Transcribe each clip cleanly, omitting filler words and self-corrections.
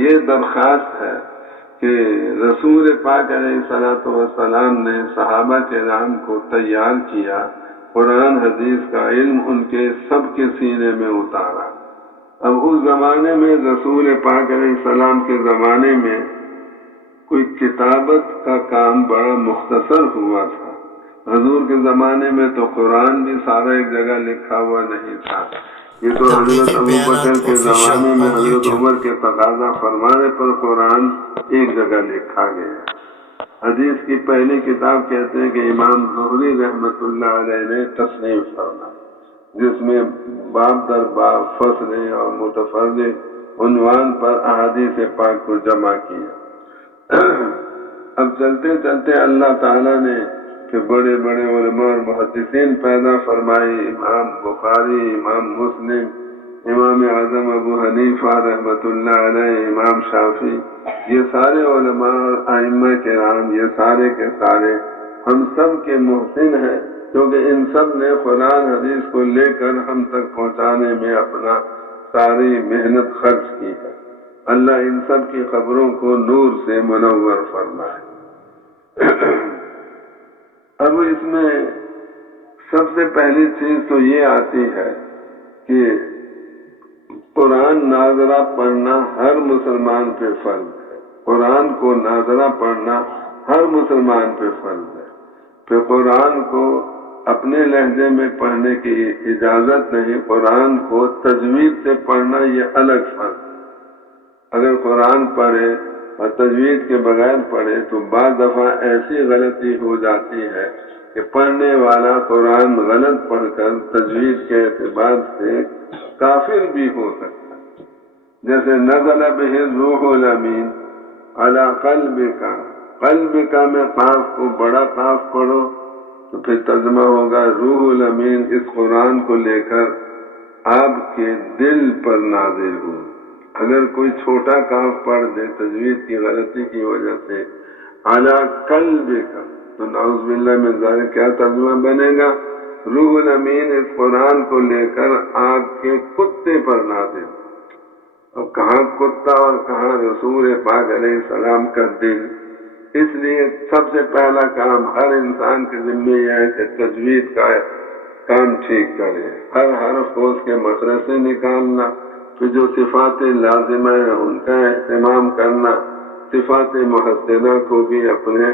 یہ درخواست ہے کہ رسول پاک علیہ الصلوۃ والسلام نے صحابہ کرام کو تیار کیا، قرآن حدیث کا علم ان کے سب کے سینے میں اتارا۔ اب اس زمانے میں رسول پاک علیہ السلام کے زمانے میں کوئی کتابت کا کام بڑا مختصر ہوا تھا۔ حضور کے زمانے میں تو قرآن بھی سارا ایک جگہ لکھا ہوا نہیں تھا۔ یہ تو حضرت ابوبکر کے زمانے میں حضرت عمر کے تقاضا فرمانے پر قرآن ایک جگہ لکھا گیا۔ حدیث کی پہلی کتاب کہتے ہیں کہ امام زہری رحمۃ اللہ علیہ نے تصنیف فرمائی، جس میں باب در باب، فصل اور متفرد عنوان پر احادیث پاک کو جمع کیا۔ اب چلتے چلتے اللہ تعالیٰ نے کہ بڑے بڑے علماء اور محدثین پیدا فرمائے، امام بخاری، امام مسلم، امام اعظم ابو حنیفہ رحمۃ اللہ علیہ، امام شافعی، یہ سارے علماء اور ائمہ کرام، یہ سارے کے سارے ہم سب کے محسن ہیں، کیونکہ ان سب نے قرآن حدیث کو لے کر ہم تک پہنچانے میں اپنا ساری محنت خرچ کی ہے۔ اللہ ان سب کی قبروں کو نور سے منور فرمائے۔ اب اس میں سب سے پہلی چیز تو یہ آتی ہے کہ قرآن ناظرہ پڑھنا ہر مسلمان پہ فرض ہے۔ قرآن کو ناظرہ پڑھنا ہر مسلمان پہ فرض ہے۔ پھر قرآن کو اپنے لہجے میں پڑھنے کی اجازت نہیں، قرآن کو تجوید سے پڑھنا یہ الگ فرض ہے۔ اگر قرآن پڑھے اور تجوید کے بغیر پڑھے تو بعض دفعہ ایسی غلطی ہو جاتی ہے کہ پڑھنے والا قرآن غلط پڑھ کر تجوید کے اعتبار سے کافر بھی ہو سکتا ہے۔ جیسے نزل بہ الروح الامین علی قلبک، قلبک میں قاف کو بڑا قاف پڑھو تو پھر ترجمہ ہوگا روح الامین اس قرآن کو لے کر آپ کے دل پر نازل ہو۔ اگر کوئی چھوٹا کاف پڑھ دے تجوید کی غلطی کی وجہ سے علی قلبک، تو نعوذ باللہ من ذالک کیا ترجمہ بنے گا؟ روح الامین اس قرآن کو لے کر آپ کے کتے پر نازل۔ اب کہاں کتا اور کہاں رسول پاک علیہ السلام کا دل؟ اس لیے سب سے پہلا کام ہر انسان کے ذمہ یہ ہے کہ تجوید کا کام ٹھیک کرے، ہر حرف کو اس کے مخرج سے نکالنا، پھر جو صفات لازمہ ہیں ان کا اہتمام کرنا، صفات محسنہ کو بھی اپنے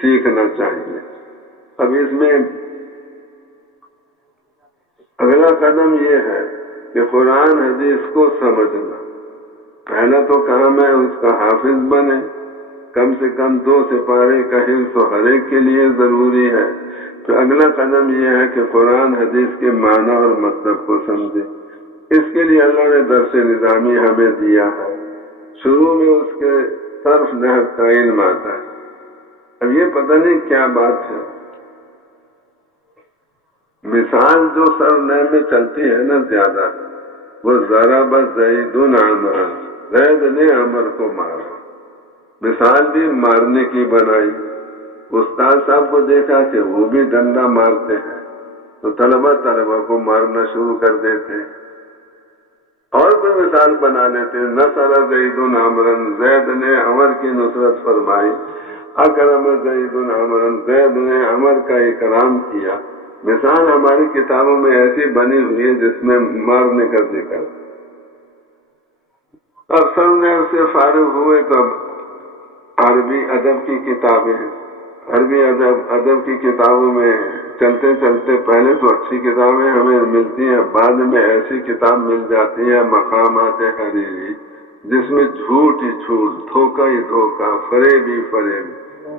سیکھنا چاہیے۔ اب اس میں اگلا قدم یہ ہے کہ قرآن حدیث کو سمجھنا۔ پہلا تو کام ہے اس کا حافظ بنے، کم سے کم 2 سپارے کا حفظ تو ہر ایک کے لیے ضروری ہے۔ پھر اگلا قدم یہ ہے کہ قرآن حدیث کے معنی اور مطلب کو سمجھے۔ اس کے لیے اللہ نے درس نظامی ہمیں دیا ہے۔ شروع میں اس کے صرف نحو کا علم آتا ہے۔ اب یہ پتہ نہیں کیا بات ہے، مثال جو سر نحو میں چلتی ہے نا زیادہ، وہ ضرب زید عمرا، زید نے عمر کو مارا، مثال بھی مارنے کی بنائی۔ استاد صاحب کو دیکھا کہ وہ بھی ڈنڈا مارتے ہیں تو طلبہ کو مارنا شروع کر دیتے ہیں، اور کوئی مثال بنا لیتے ہیں، نصر زید عمرا، زید نے عمر کی نصرت فرمائی، اکرم زید عمرا، زید نے عمر کا اکرام کیا۔ مثال ہماری کتابوں میں ایسی بنی ہوئی ہے جس میں مارنے کا ذکر۔ اب سب نے اس سے فارغ ہوئے تو اب عربی ادب کی کتابیں ہیں، عربی ادب کی کتابوں میں چلتے چلتے پہلے تو اچھی کتابیں ہمیں ملتی ہیں، بعد میں ایسی کتاب مل جاتی ہے مقامات حریری جس میں جھوٹ ہی جھوٹ، دھوکہ ہی دھوکہ، فریب ہی فریب۔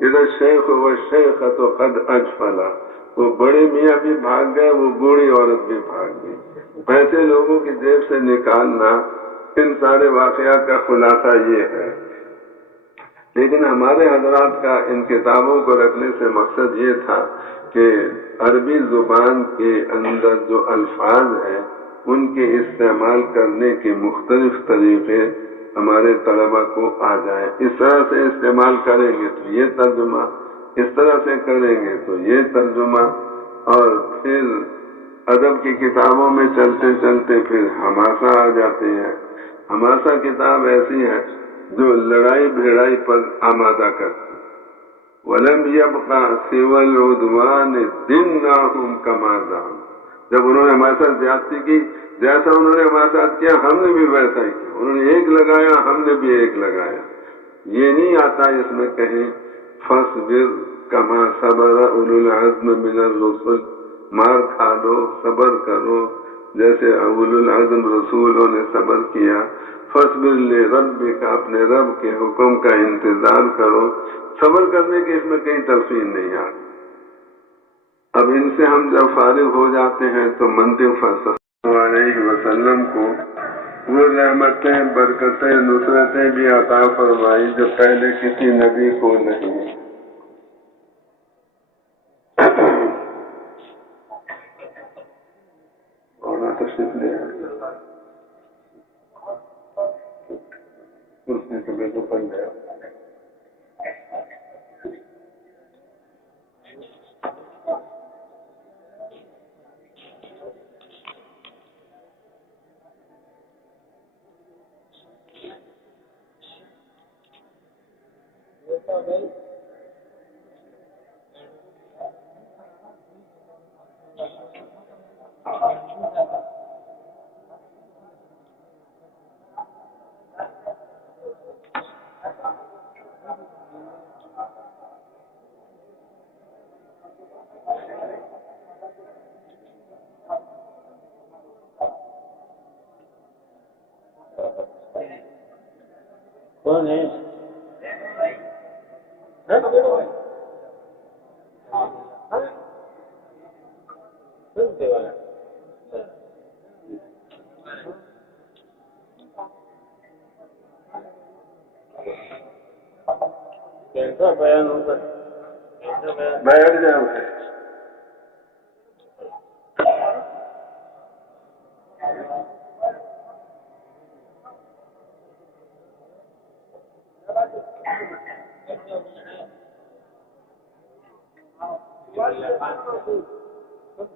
ادھر شیخ و شیخ تو قد اجفلا، وہ بڑے میاں بھی بھاگ گئے، وہ بوڑھی عورت بھی بھاگ گئی۔ پیسے لوگوں کی جیب سے نکالنا، ان سارے واقعات کا خلاصہ یہ ہے۔ لیکن ہمارے حضرات کا ان کتابوں کو رکھنے سے مقصد یہ تھا کہ عربی زبان کے اندر جو الفاظ ہیں ان کے استعمال کرنے کے مختلف طریقے ہمارے طلبہ کو آ جائیں۔ اس طرح سے استعمال کریں گے تو یہ ترجمہ، اس طرح سے کریں گے تو یہ ترجمہ، اور پھر ادب کی کتابوں میں چلتے چلتے پھر حماسہ آ جاتے ہیں۔ ہماسا کتاب ایسی ہے جو لڑائی بھیڑائی پر آمادہ کرتی. وَلَمْ يَبْقَ سِوَى الْعُدْوَانِ دِنَّاهُمْ كَمَا زَعَمُوا. جب انہوں نے ہمارے ساتھ زیادتی کی، جیسا انہوں نے ہمارے ساتھ کیا ہم نے بھی ویسا ہی کیا. انہوں نے ایک لگایا، ہم نے بھی ایک لگایا. یہ نہیں آتا اس میں کہیں فَاصْبِرْ كَمَا صَبَرَ أُولُو الْعَزْمِ مِنَ الرُّسُلِ. مار کھا لو، صبر کرو جیسے اولو العزم رسولوں نے صبر کیا. فَاصْبِرْ لِرَبِّكَ، اپنے رب کے حکم کا انتظار کرو. صبر کرنے کی اس میں کہیں تلقین نہیں آتی. اب ان سے ہم جب فارغ ہو جاتے ہیں تو منطق صلی اللہ علیہ وسلم کو وہ رحمتیں، برکتیں، نصرتیں بھی عطا فرمائی جو پہلے کسی نبی کو نہیں. اور تشریف لے اس نے کبھی تو پڑھ لیا. کون ہے؟ کیسا بیان ہوگا؟ بیٹھ جاؤ.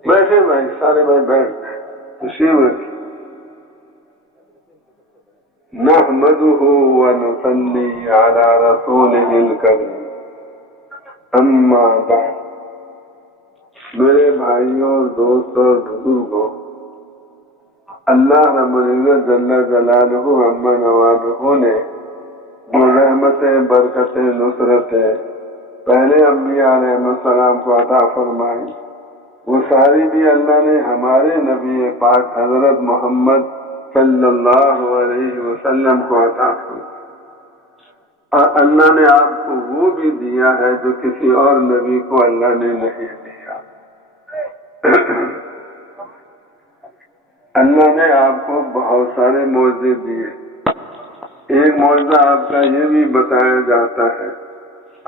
بیٹھے بھائی، سارے بھائی بیٹھ گئے. تشریف رکھیے. نحمده ونصلي على رسوله الكريم. اما بعد. میرے بھائیوں، دوستوں، بزرگوں، اللہ رب العزت جل جلالہ عما نوازہ نے جو رحمتیں، برکتیں، نصرتیں پہلے انبیاء علیہ السلام کو عطا فرمائی، وہ ساری بھی اللہ نے ہمارے نبی پاک حضرت محمد صلی اللہ علیہ وسلم کو عطا فرمائی. اور اللہ نے آپ کو وہ بھی دیا ہے جو کسی اور نبی کو اللہ نے نہیں دیا. اللہ نے آپ کو بہت سارے معجزے دیے. ایک معجزہ آپ کا یہ بھی بتایا جاتا ہے،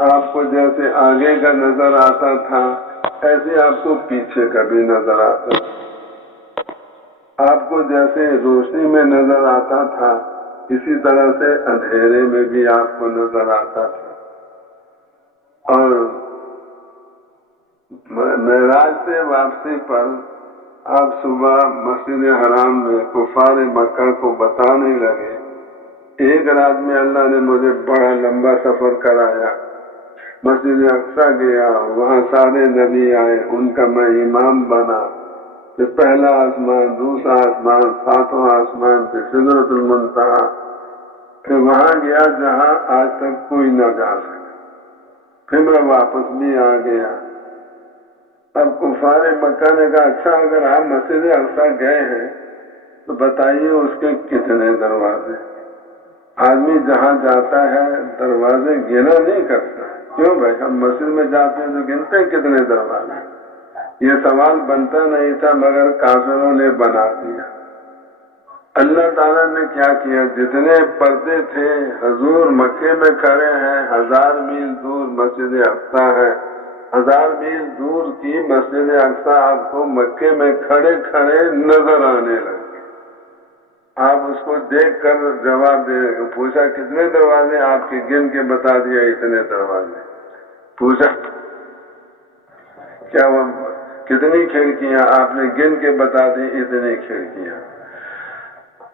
آپ کو جیسے آگے کا نظر آتا تھا ایسے آپ کو پیچھے کا بھی نظر آتا تھا. آپ کو جیسے روشنی میں نظر آتا تھا اسی طرح سے اندھیرے میں بھی آپ کو نظر آتا تھا. اور معراج سے واپسی پر آپ صبح مسجد حرام میں کفار مکہ کو بتانے لگے، ایک رات میں اللہ نے مجھے بڑا لمبا سفر کرایا. مسجد اقصی گیا، وہاں سارے نبی آئے، ان کا میں امام بنا. پھر پہلا آسمان، دوسرا آسمان، ساتواں آسمان، پھر سدرۃ المنتہا، پھر وہاں گیا جہاں آج تک کوئی نہ جا سکا. پھر میں واپس بھی آ گیا. اب کفار مکہ نے کہا اچھا اگر آپ مسجد اقصی گئے ہیں تو بتائیے اس کے کتنے دروازے. آدمی جہاں جاتا ہے دروازے گنا نہیں کرتا. کیوں بھائی، ہم مسجد میں جاتے ہیں تو گنتے ہیں کتنے دروازے. یہ سوال بنتا نہیں تھا مگر کافروں نے بنا دیا. اللہ تعالیٰ نے کیا کیا، جتنے پردے تھے حضور مکے میں کھڑے ہیں، 1000 میل دور مسجد اقصی ہے. 1000 میل دور کی مسجد اقصی آپ کو مکے میں کھڑے کھڑے نظر آنے لگے. آپ اس کو دیکھ کر جواب دے. پوچھا کتنے دروازے، آپ کے گن کے بتا دیا اتنے دروازے. پوچھا کیا وہ کتنی کھڑکیاں، آپ نے گن کے بتا دی اتنی کھڑکیاں.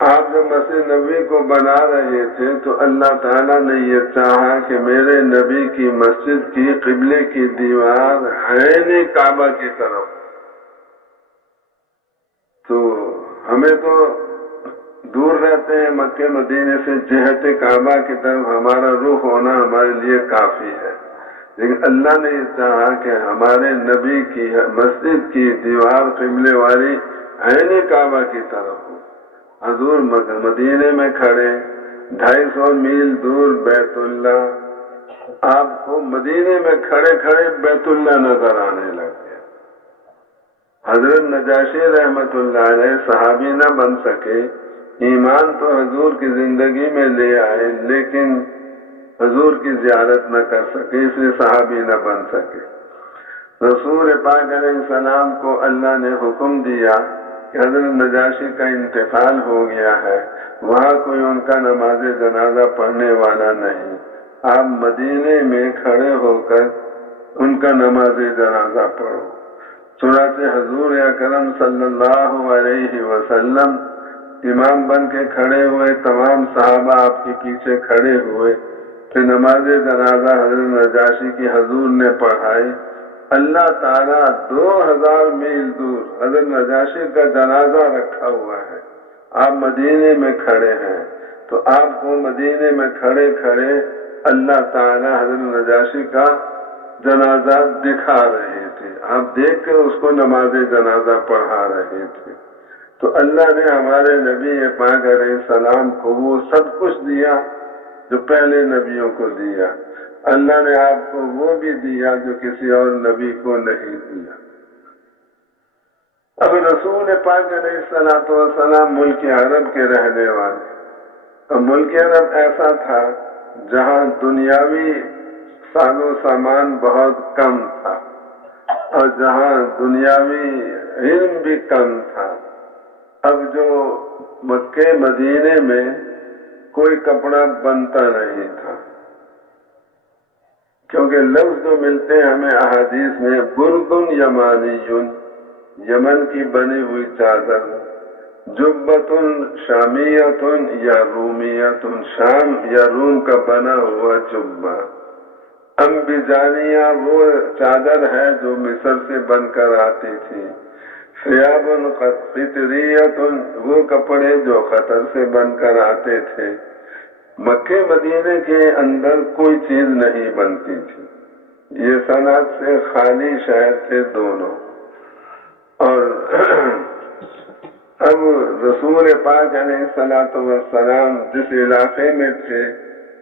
آپ جب مسجد نبوی کو بنا رہے تھے تو اللہ تعالیٰ نے یہ چاہا کہ میرے نبی کی مسجد کی قبلے کی دیوار عین کعبہ کی طرف، تو ہمیں تو دور رہتے ہیں مکے مدینے سے، جہت کعبہ کی طرف ہمارا رخ ہونا ہمارے لیے کافی ہے، لیکن اللہ نے یہ چاہا کہ ہمارے نبی کی مسجد کی دیوار قبلے والی عین کعبہ کی طرف ہو۔ حضور مدینے میں کھڑے، 250 میل دور بیت اللہ، آپ کو مدینے میں کھڑے کھڑے بیت اللہ نظر آنے لگے۔ حضرت نجاشی رحمت اللہ علیہ صحابی نہ بن سکے، ایمان تو حضور کی زندگی میں لے آئے لیکن حضور کی زیارت نہ کر سکے، اس لیے صحابی نہ بن سکے۔ رسول پاک علیہ السلام کو اللہ نے حکم دیا کہ حضرت نجاشی کا انتقال ہو گیا ہے، وہاں کوئی ان کا نماز جنازہ پڑھنے والا نہیں، آپ مدینے میں کھڑے ہو کر ان کا نماز جنازہ پڑھو۔ چنانچہ حضور اکرم صلی اللہ علیہ وسلم امام بن کے کھڑے ہوئے، تمام صحابہ آپ کے پیچھے کھڑے ہوئے، پھر نماز جنازہ حضرت نجاشی کی حضور نے پڑھائی۔ اللہ تعالیٰ 2000 میل دور حضرت نجاشی کا جنازہ رکھا ہوا ہے، آپ مدینے میں کھڑے ہیں، تو آپ کو مدینے میں کھڑے کھڑے اللہ تعالیٰ حضرت نجاشی کا جنازہ دکھا رہے تھے، آپ دیکھ کر اس کو نماز جنازہ پڑھا رہے تھے۔ تو اللہ نے ہمارے نبی پاک علیہ السلام کو وہ سب کچھ دیا جو پہلے نبیوں کو دیا، اللہ نے آپ کو وہ بھی دیا جو کسی اور نبی کو نہیں دیا۔ اب رسول پاک علیہ السلام ملک عرب کے رہنے والے، اب ملک عرب ایسا تھا جہاں دنیاوی ساز و سامان بہت کم تھا اور جہاں دنیاوی علم بھی کم تھا۔ اب جو مکے مدینے میں کوئی کپڑا بنتا نہیں تھا، کیونکہ لفظ جو ملتے ہیں ہمیں احادیث میں بردن یمانیون، یمن کی بنی ہوئی چادر، جبتن شامیتن یا رومیتن، شام یا روم کا بنا ہوا جبہ، انبجانیہ وہ چادر ہے جو مصر سے بن کر آتی تھی، ثیابن قطریتن وہ کپڑے جو قطر سے بن کر آتے تھے۔ مکے مدینے کے اندر کوئی چیز نہیں بنتی تھی، یہ صنعت سے خالی شہر تھے دونوں۔ اور اب رسول پاک علیہ السلام جس علاقے میں تھے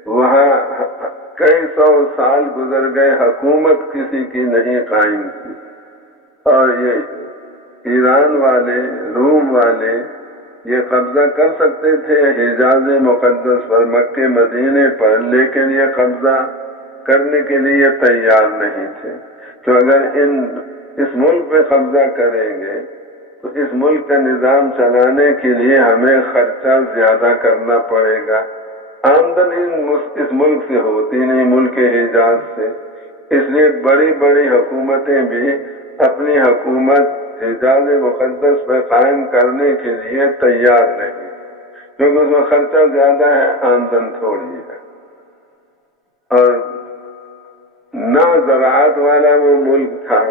وہاں کئی سو سال گزر گئے، حکومت کسی کی نہیں قائم تھی، اور یہ ایران والے، روم والے یہ قبضہ کر سکتے تھے حجاز مقدس پر، مکے مدینے پر، لیکن یہ قبضہ کرنے کے لیے تیار نہیں تھے۔ تو اگر اس ملک پہ قبضہ کریں گے تو اس ملک کا نظام چلانے کے لیے ہمیں خرچہ زیادہ کرنا پڑے گا، آمدنی اس ملک سے ہوتی نہیں، ملک حجاز سے، اس لیے بڑی بڑی حکومتیں بھی اپنی حکومت حجاز مقدس پر قائم کرنے کے لیے تیار نہیں، کیونکہ اس میں خرچہ زیادہ ہے، آمدن تھوڑی ہے، اور نہ زراعت والا وہ ملک تھا،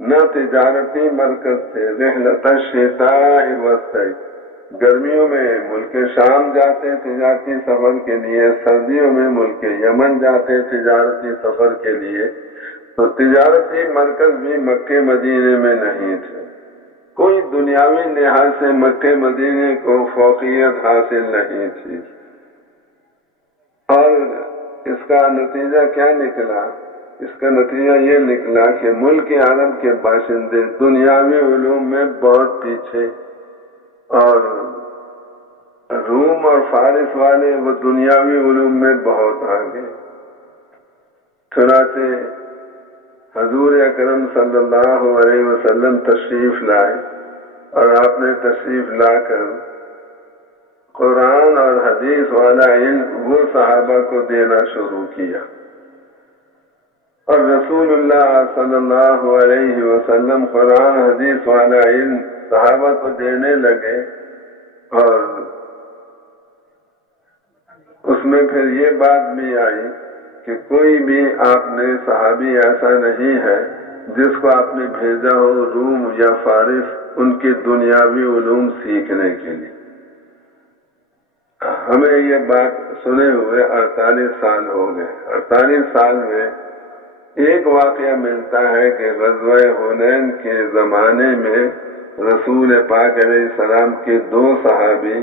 نہ تجارتی مرکز تھے۔ رحلت الشتاء والصیف، گرمیوں میں ملک شام جاتے تجارتی سفر کے لیے، سردیوں میں ملک یمن جاتے تجارتی سفر کے لیے، تو تجارتی مرکز بھی مکے مدینے میں نہیں تھے، کوئی دنیاوی لحاظ سے مکے مدینے کو فوقیت حاصل نہیں تھی۔ اور اس کا نتیجہ کیا نکلا؟ اس کا نتیجہ یہ نکلا کہ ملک عرب کے باشندے دنیاوی علوم میں بہت پیچھے، اور روم اور فارس والے وہ دنیاوی علوم میں بہت آگے۔ چنانچہ حضور اکرم صلی اللہ علیہ وسلم تشریف لائے، اور آپ نے تشریف لا کر قرآن اور حدیث والا علم وہ صحابہ کو دینا شروع کیا، اور رسول اللہ صلی اللہ علیہ وسلم قرآن حدیث والا علم صحابہ کو دینے لگے، اور اس میں پھر یہ بات بھی آئی کہ کوئی بھی آپ نے صحابی ایسا نہیں ہے جس کو آپ نے بھیجا ہو روم یا فارس ان کے دنیاوی علوم سیکھنے کے لیے. ہمیں یہ بات سنے ہوئے 48 سال ہو گئے. 48 سال میں ایک واقعہ ملتا ہے کہ غزوہ حنین کے زمانے میں رسول پاک علیہ السلام کے 2 صحابی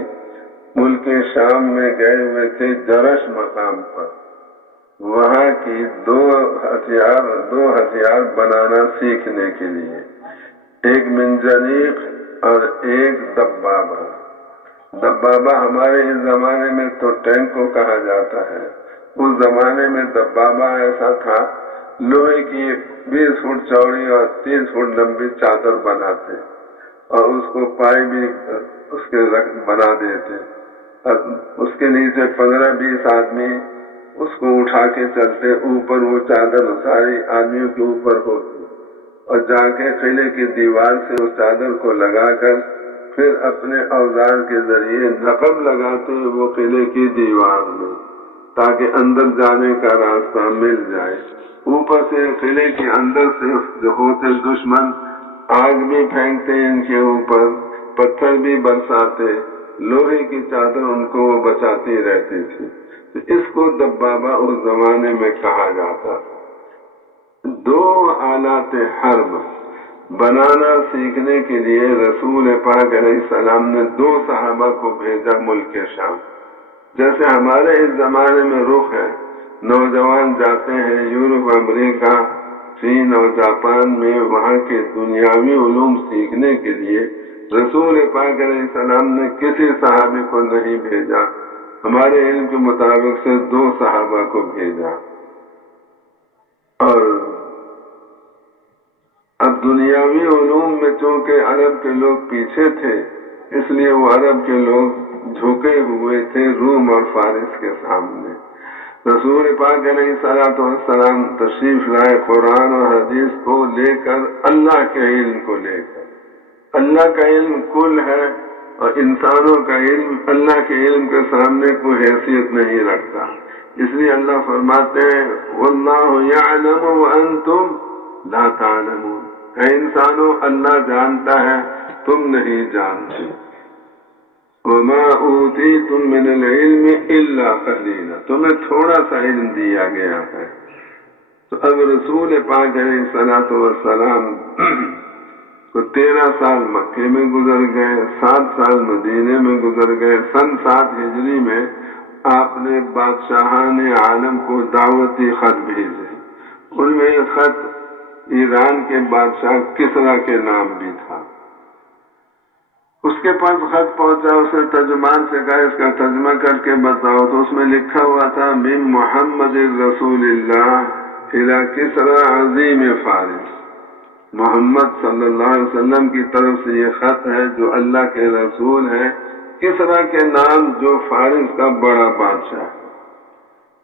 ملک شام میں گئے ہوئے تھے جرش مقام پر. وہاں کی 2 ہتھیار بنانا سیکھنے کے لیے، ایک منجنیق اور ایک دبابہ. دبابہ ہمارے اس زمانے میں تو ٹینک کو کہا جاتا ہے، اس زمانے میں دبابہ ایسا تھا، لوہے کی 20 فٹ چوڑی اور 30 فٹ لمبی چادر بناتے اور اس کو پائی بھی اس کے بنا دیتے اور اس کے نیچے 15-20 آدمی اس کو اٹھا کے چلتے. اوپر وہ چادر ساری آدمیوں کے اوپر ہوتی اور جا کے قلعے کی دیوار سے اس چادر کو لگا کر پھر اپنے اوزار کے ذریعے نقب لگاتے وہ قلعے کی دیوار میں تاکہ اندر جانے کا راستہ مل جائے. اوپر سے قلعے کے اندر سے جو ہوتے دشمن آگ بھی پھینکتے ان کے اوپر، پتھر بھی برساتے، لوہے کی چادر ان کو وہ بچاتی رہتی تھی. اس کو دبابہ اس زمانے میں کہا جاتا. 2 آلات حرب بنانا سیکھنے کے لیے رسول پاک علیہ السلام نے 2 صحابہ کو بھیجا ملک شام. جیسے ہمارے اس زمانے میں رخ ہے، نوجوان جاتے ہیں یورپ، امریکہ، چین اور جاپان میں وہاں کے دنیاوی علوم سیکھنے کے لیے. رسول پاک علیہ السلام نے کسی صحابی کو نہیں بھیجا، ہمارے علم کے مطابق سے 2 صحابہ کو بھیجا. اور اب دنیاوی علوم میں چونکہ عرب کے لوگ پیچھے تھے، اس لیے وہ عرب کے لوگ جھکے ہوئے تھے روم اور فارس کے سامنے. رسول پاک علیہ السلام تشریف لائے قرآن اور حدیث کو لے کر، اللہ کے علم کو لے کر. اللہ کا علم کل ہے اور انسانوں کا علم اللہ کے علم کے سامنے کوئی حیثیت نہیں رکھتا. اس لیے اللہ فرماتے ہیں واللہ یعلم وانتم لا تعلمون، اے انسانوں اللہ جانتا ہے تم نہیں جانتے. وما اوتیتم من العلم الا قلیلا، تمہیں تھوڑا سا علم دیا گیا ہے. تو اب رسول پاک علیہ السلام کو 13 سال مکے میں گزر گئے، 7 سال مدینے میں گزر گئے. سن 7 ہجری میں آپ نے بادشاہان عالم کو دعوتی خط بھیجے. ان میں یہ خط ایران کے بادشاہ کسرا کے نام بھی تھا. اس کے پاس خط پہنچا، اس نے ترجمان سے کہا اس کا ترجمہ کر کے بتاؤ. تو اس میں لکھا ہوا تھا من محمد رسول اللہ الی کسرا عظیم فارس، محمد صلی اللہ علیہ وسلم کی طرف سے یہ خط ہے جو اللہ کے رسول ہے کسرا کے نام جو فارس کا بڑا بادشاہ.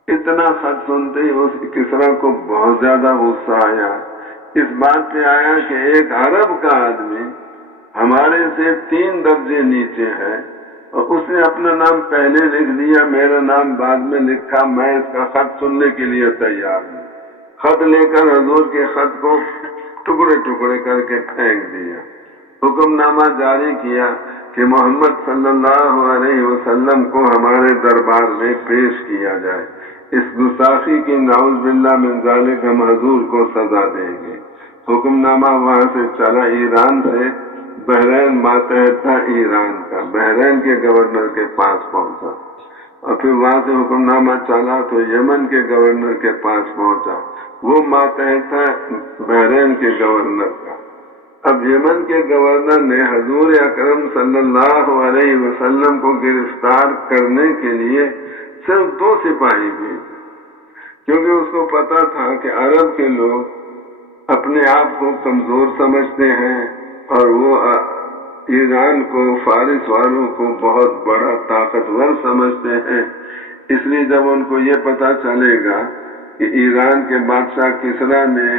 اتنا خط سنتے ہی اس کسرا کو بہت زیادہ غصہ آیا. اس بات پہ آیا کہ ایک عرب کا آدمی ہمارے سے 3 درجے نیچے ہے اور اس نے اپنا نام پہلے لکھ دیا، میرا نام بعد میں لکھا، میں اس کا خط سننے کے لیے تیار ہوں. خط لے کر حضور کے خط کو ٹکڑے ٹکڑے کر کے پھینک دیا. حکم نامہ جاری کیا کہ محمد صلی اللہ علیہ وسلم کو ہمارے دربار میں پیش کیا جائے. اس گستاخی کی نعوذ باللہ من ذالک ہم حضور کو سزا دیں گے. حکم نامہ وہاں سے چلا، ایران سے بحرین ماتحت تھا ایران کا، بحرین کے گورنر کے پاس پہنچا اور پھر وہاں سے حکم نامہ چلا تو یمن کے گورنر کے پاس پہنچا، وہ ماتحت تھا بحرین کے گورنر کا. اب یمن کے گورنر نے حضور اکرم صلی اللہ علیہ وسلم کو گرفتار کرنے کے لیے صرف 2 سپاہی بھیجے، کیونکہ اس کو پتا تھا کہ عرب کے لوگ اپنے آپ کو کمزور سمجھتے ہیں اور وہ ایران کو، فارس والوں کو بہت بڑا طاقتور سمجھتے ہیں. اس لیے جب ان کو یہ پتا چلے گا کہ ایران کے بادشاہ کسرا نے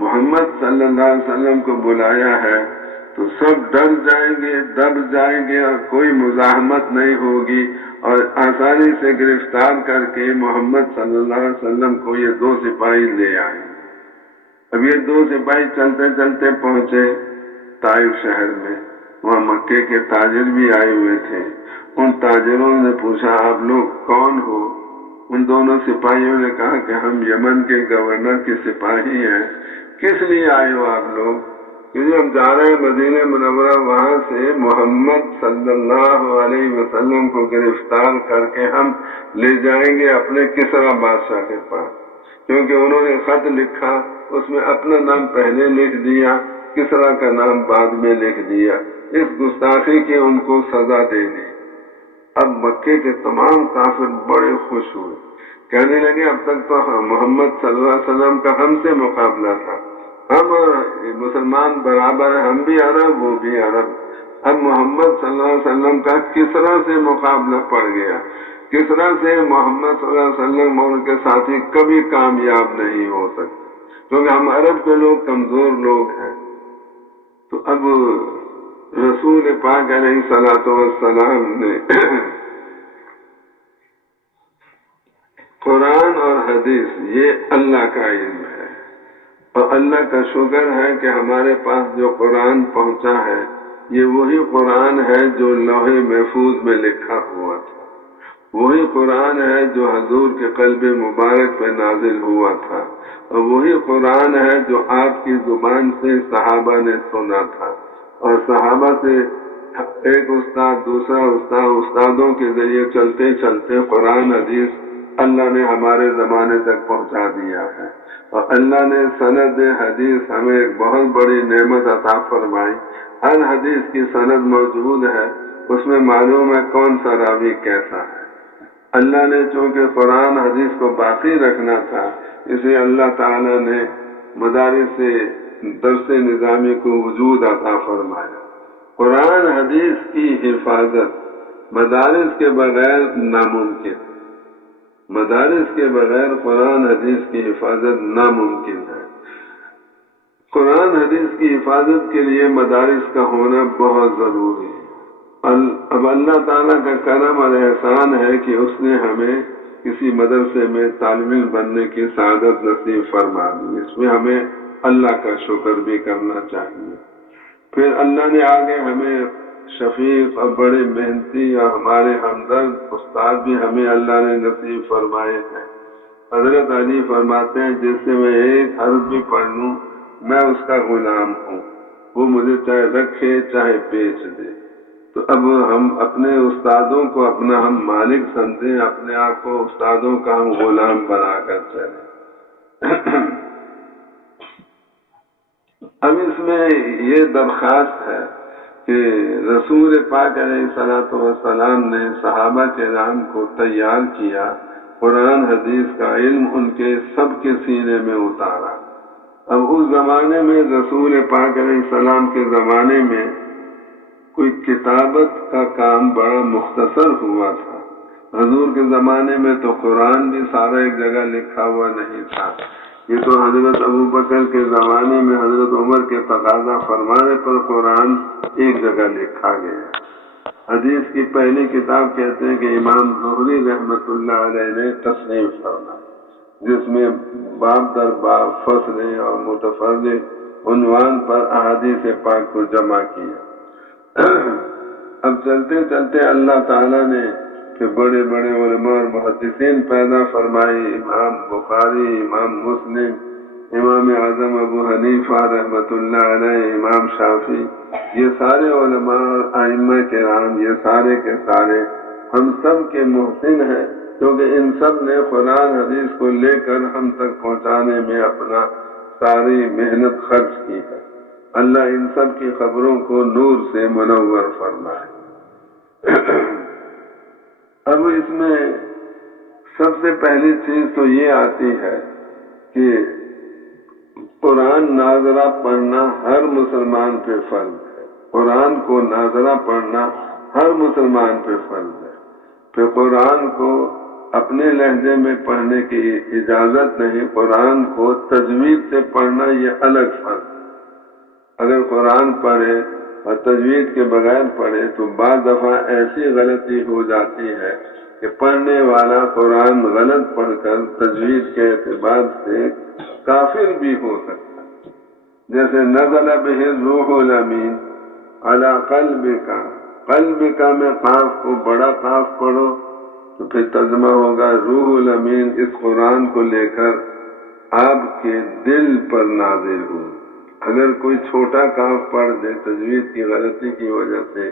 محمد صلی اللہ علیہ وسلم کو بلایا ہے تو سب ڈر جائیں گے اور کوئی مزاحمت نہیں ہوگی، اور آسانی سے گرفتار کر کے محمد صلی اللہ علیہ وسلم کو یہ 2 سپاہی لے آئے۔ اب یہ 2 سپاہی چلتے چلتے پہنچے طائف شہر میں، وہاں مکے کے تاجر بھی آئے ہوئے تھے۔ ان تاجروں نے پوچھا آپ لوگ کون ہو؟ ان دونوں سپاہیوں نے کہا کہ ہم یمن کے گورنر کے سپاہی ہیں۔ کس لیے آئے ہو آپ لوگ؟ کیونکہ ہم جا رہے ہیں مدینہ منورہ، وہاں سے محمد صلی اللہ علیہ وسلم کو گرفتار کر کے ہم لے جائیں گے اپنے کسریٰ بادشاہ کے پاس، کیونکہ انہوں نے خط لکھا، اس میں اپنا نام پہلے لکھ دیا، کسریٰ کا نام بعد میں لکھ دیا۔ اس گستاخی کی ان کو سزا دے دی۔ اب مکے کے تمام کافر بڑے خوش ہوئے، کہنے لگے اب تک تو محمد صلی اللہ علیہ وسلم کا ہم سے مقابلہ تھا، ہم مسلمان برابر ہیں، ہم بھی عرب وہ بھی عرب، اب محمد صلی اللہ علیہ وسلم کا کسریٰ سے مقابلہ پڑ گیا، کسریٰ سے محمد صلی اللہ علیہ وسلم اور ان کے ساتھی کبھی کامیاب نہیں ہو سکتے، کیونکہ ہم عرب کے لوگ کمزور لوگ ہیں۔ تو اب رسول پاک علیہ الصلوۃ والسلام نے قرآن اور حدیث یہ اللہ کا علم ہے، اور اللہ کا شکر ہے کہ ہمارے پاس جو قرآن پہنچا ہے یہ وہی قرآن ہے جو لوح محفوظ میں لکھا ہوا تھا، وہی قرآن ہے جو حضور کے قلب مبارک پہ نازل ہوا تھا، اور وہی قرآن ہے جو آپ کی زبان سے صحابہ نے سنا تھا، اور صحابہ سے ایک استاد دوسرا استاد، استادوں کے ذریعے چلتے چلتے قرآن حدیث اللہ نے ہمارے زمانے تک پہنچا دیا ہے، اور اللہ نے سند حدیث ہمیں ایک بہت بڑی نعمت عطا فرمائی۔ ہر حدیث کی سند موجود ہے، اس میں معلوم ہے کون سا راوی کیسا ہے۔ اللہ نے چونکہ قرآن حدیث کو باقی رکھنا تھا، اسے اللہ تعالیٰ نے مدارس سے درس نظامی کو وجود عطا فرمایا۔ قرآن حدیث کی حفاظت مدارس کے بغیر ناممکن، مدارس کے بغیر قرآن حدیث کی حفاظت ناممکن ہے۔ قرآن حدیث کی حفاظت کے لیے مدارس کا ہونا بہت ضروری ہے۔ اب اللہ تعالیٰ کا کرم اور احسان ہے کہ اس نے ہمیں کسی مدرسے میں طالب علم بننے کی سعادت نصیب فرما دی، اس میں ہمیں اللہ کا شکر بھی کرنا چاہیے۔ پھر اللہ نے آگے ہمیں شفیق اور بڑے محنتی اور ہمارے ہمدرد استاد بھی ہمیں اللہ نے نصیب فرمائے ہیں۔ حضرت علی فرماتے ہیں جس سے میں ایک حرف بھی پڑھ لوں میں اس کا غلام ہوں، وہ مجھے چاہے رکھے چاہے بیچ دے۔ تو اب ہم اپنے استادوں کو اپنا ہم مالک سمجھیں، اپنے آپ کو استادوں کا ہم غلام بنا کر چلیں۔ اب اس میں یہ درخواست ہے کہ رسول پاک علیہ الصلوۃ والسلام نے صحابہ کرام کو تیار کیا، قرآن حدیث کا علم ان کے سب کے سینے میں اتارا۔ اب اس زمانے میں رسول پاک علیہ السلام کے زمانے میں کوئی کتابت کا کام بڑا مختصر ہوا تھا۔ حضور کے زمانے میں تو قرآن بھی سارا ایک جگہ لکھا ہوا نہیں تھا، یہ تو حضرت ابوبکر کے زمانے میں حضرت عمر کے تقاضا فرمانے پر قرآن ایک جگہ لکھا گیا۔ حدیث کی پہلی کتاب کہتے ہیں کہ امام زہری رحمۃ اللہ علیہ نے تصنیف فرمائی، جس میں باب در باب فصل اور متفرد عنوان پر احادیث پاک کو جمع کیا۔ اب چلتے چلتے اللہ تعالیٰ نے کہ بڑے بڑے علماء اور محدثین پیدا فرمائی، امام بخاری، امام مسلم، امام اعظم ابو حنیفہ رحمۃ اللہ علیہ، امام شافعی، یہ سارے علماء اور ائمہ کرام، یہ سارے کے سارے ہم سب کے محسن ہیں، کیونکہ ان سب نے قرآن حدیث کو لے کر ہم تک پہنچانے میں اپنا ساری محنت خرچ کی ہے۔ اللہ ان سب کی خبروں کو نور سے منور فرمائے۔ اب اس میں سب سے پہلی چیز تو یہ آتی ہے کہ قرآن ناظرہ پڑھنا ہر مسلمان پہ فرض ہے، قرآن کو ناظرہ پڑھنا ہر مسلمان پہ فرض ہے۔ پھر قرآن کو اپنے لہجے میں پڑھنے کی اجازت نہیں، قرآن کو تجوید سے پڑھنا یہ الگ فرض ہے۔ اگر قرآن پڑھے اور تجوید کے بغیر پڑھے تو بعض دفعہ ایسی غلطی ہو جاتی ہے کہ پڑھنے والا قرآن غلط پڑھ کر تجوید کے اعتبار سے کافر بھی ہو سکتا ہے. جیسے نزل بہ الروح الامین علی قلبک میں قاف کو بڑا قاف پڑھو تو پھر ترجمہ ہوگا روح الامین اس قرآن کو لے کر آپ کے دل پر نازل ہو. اگر کوئی چھوٹا کاف پڑھ دے تجوید کی غلطی کی وجہ سے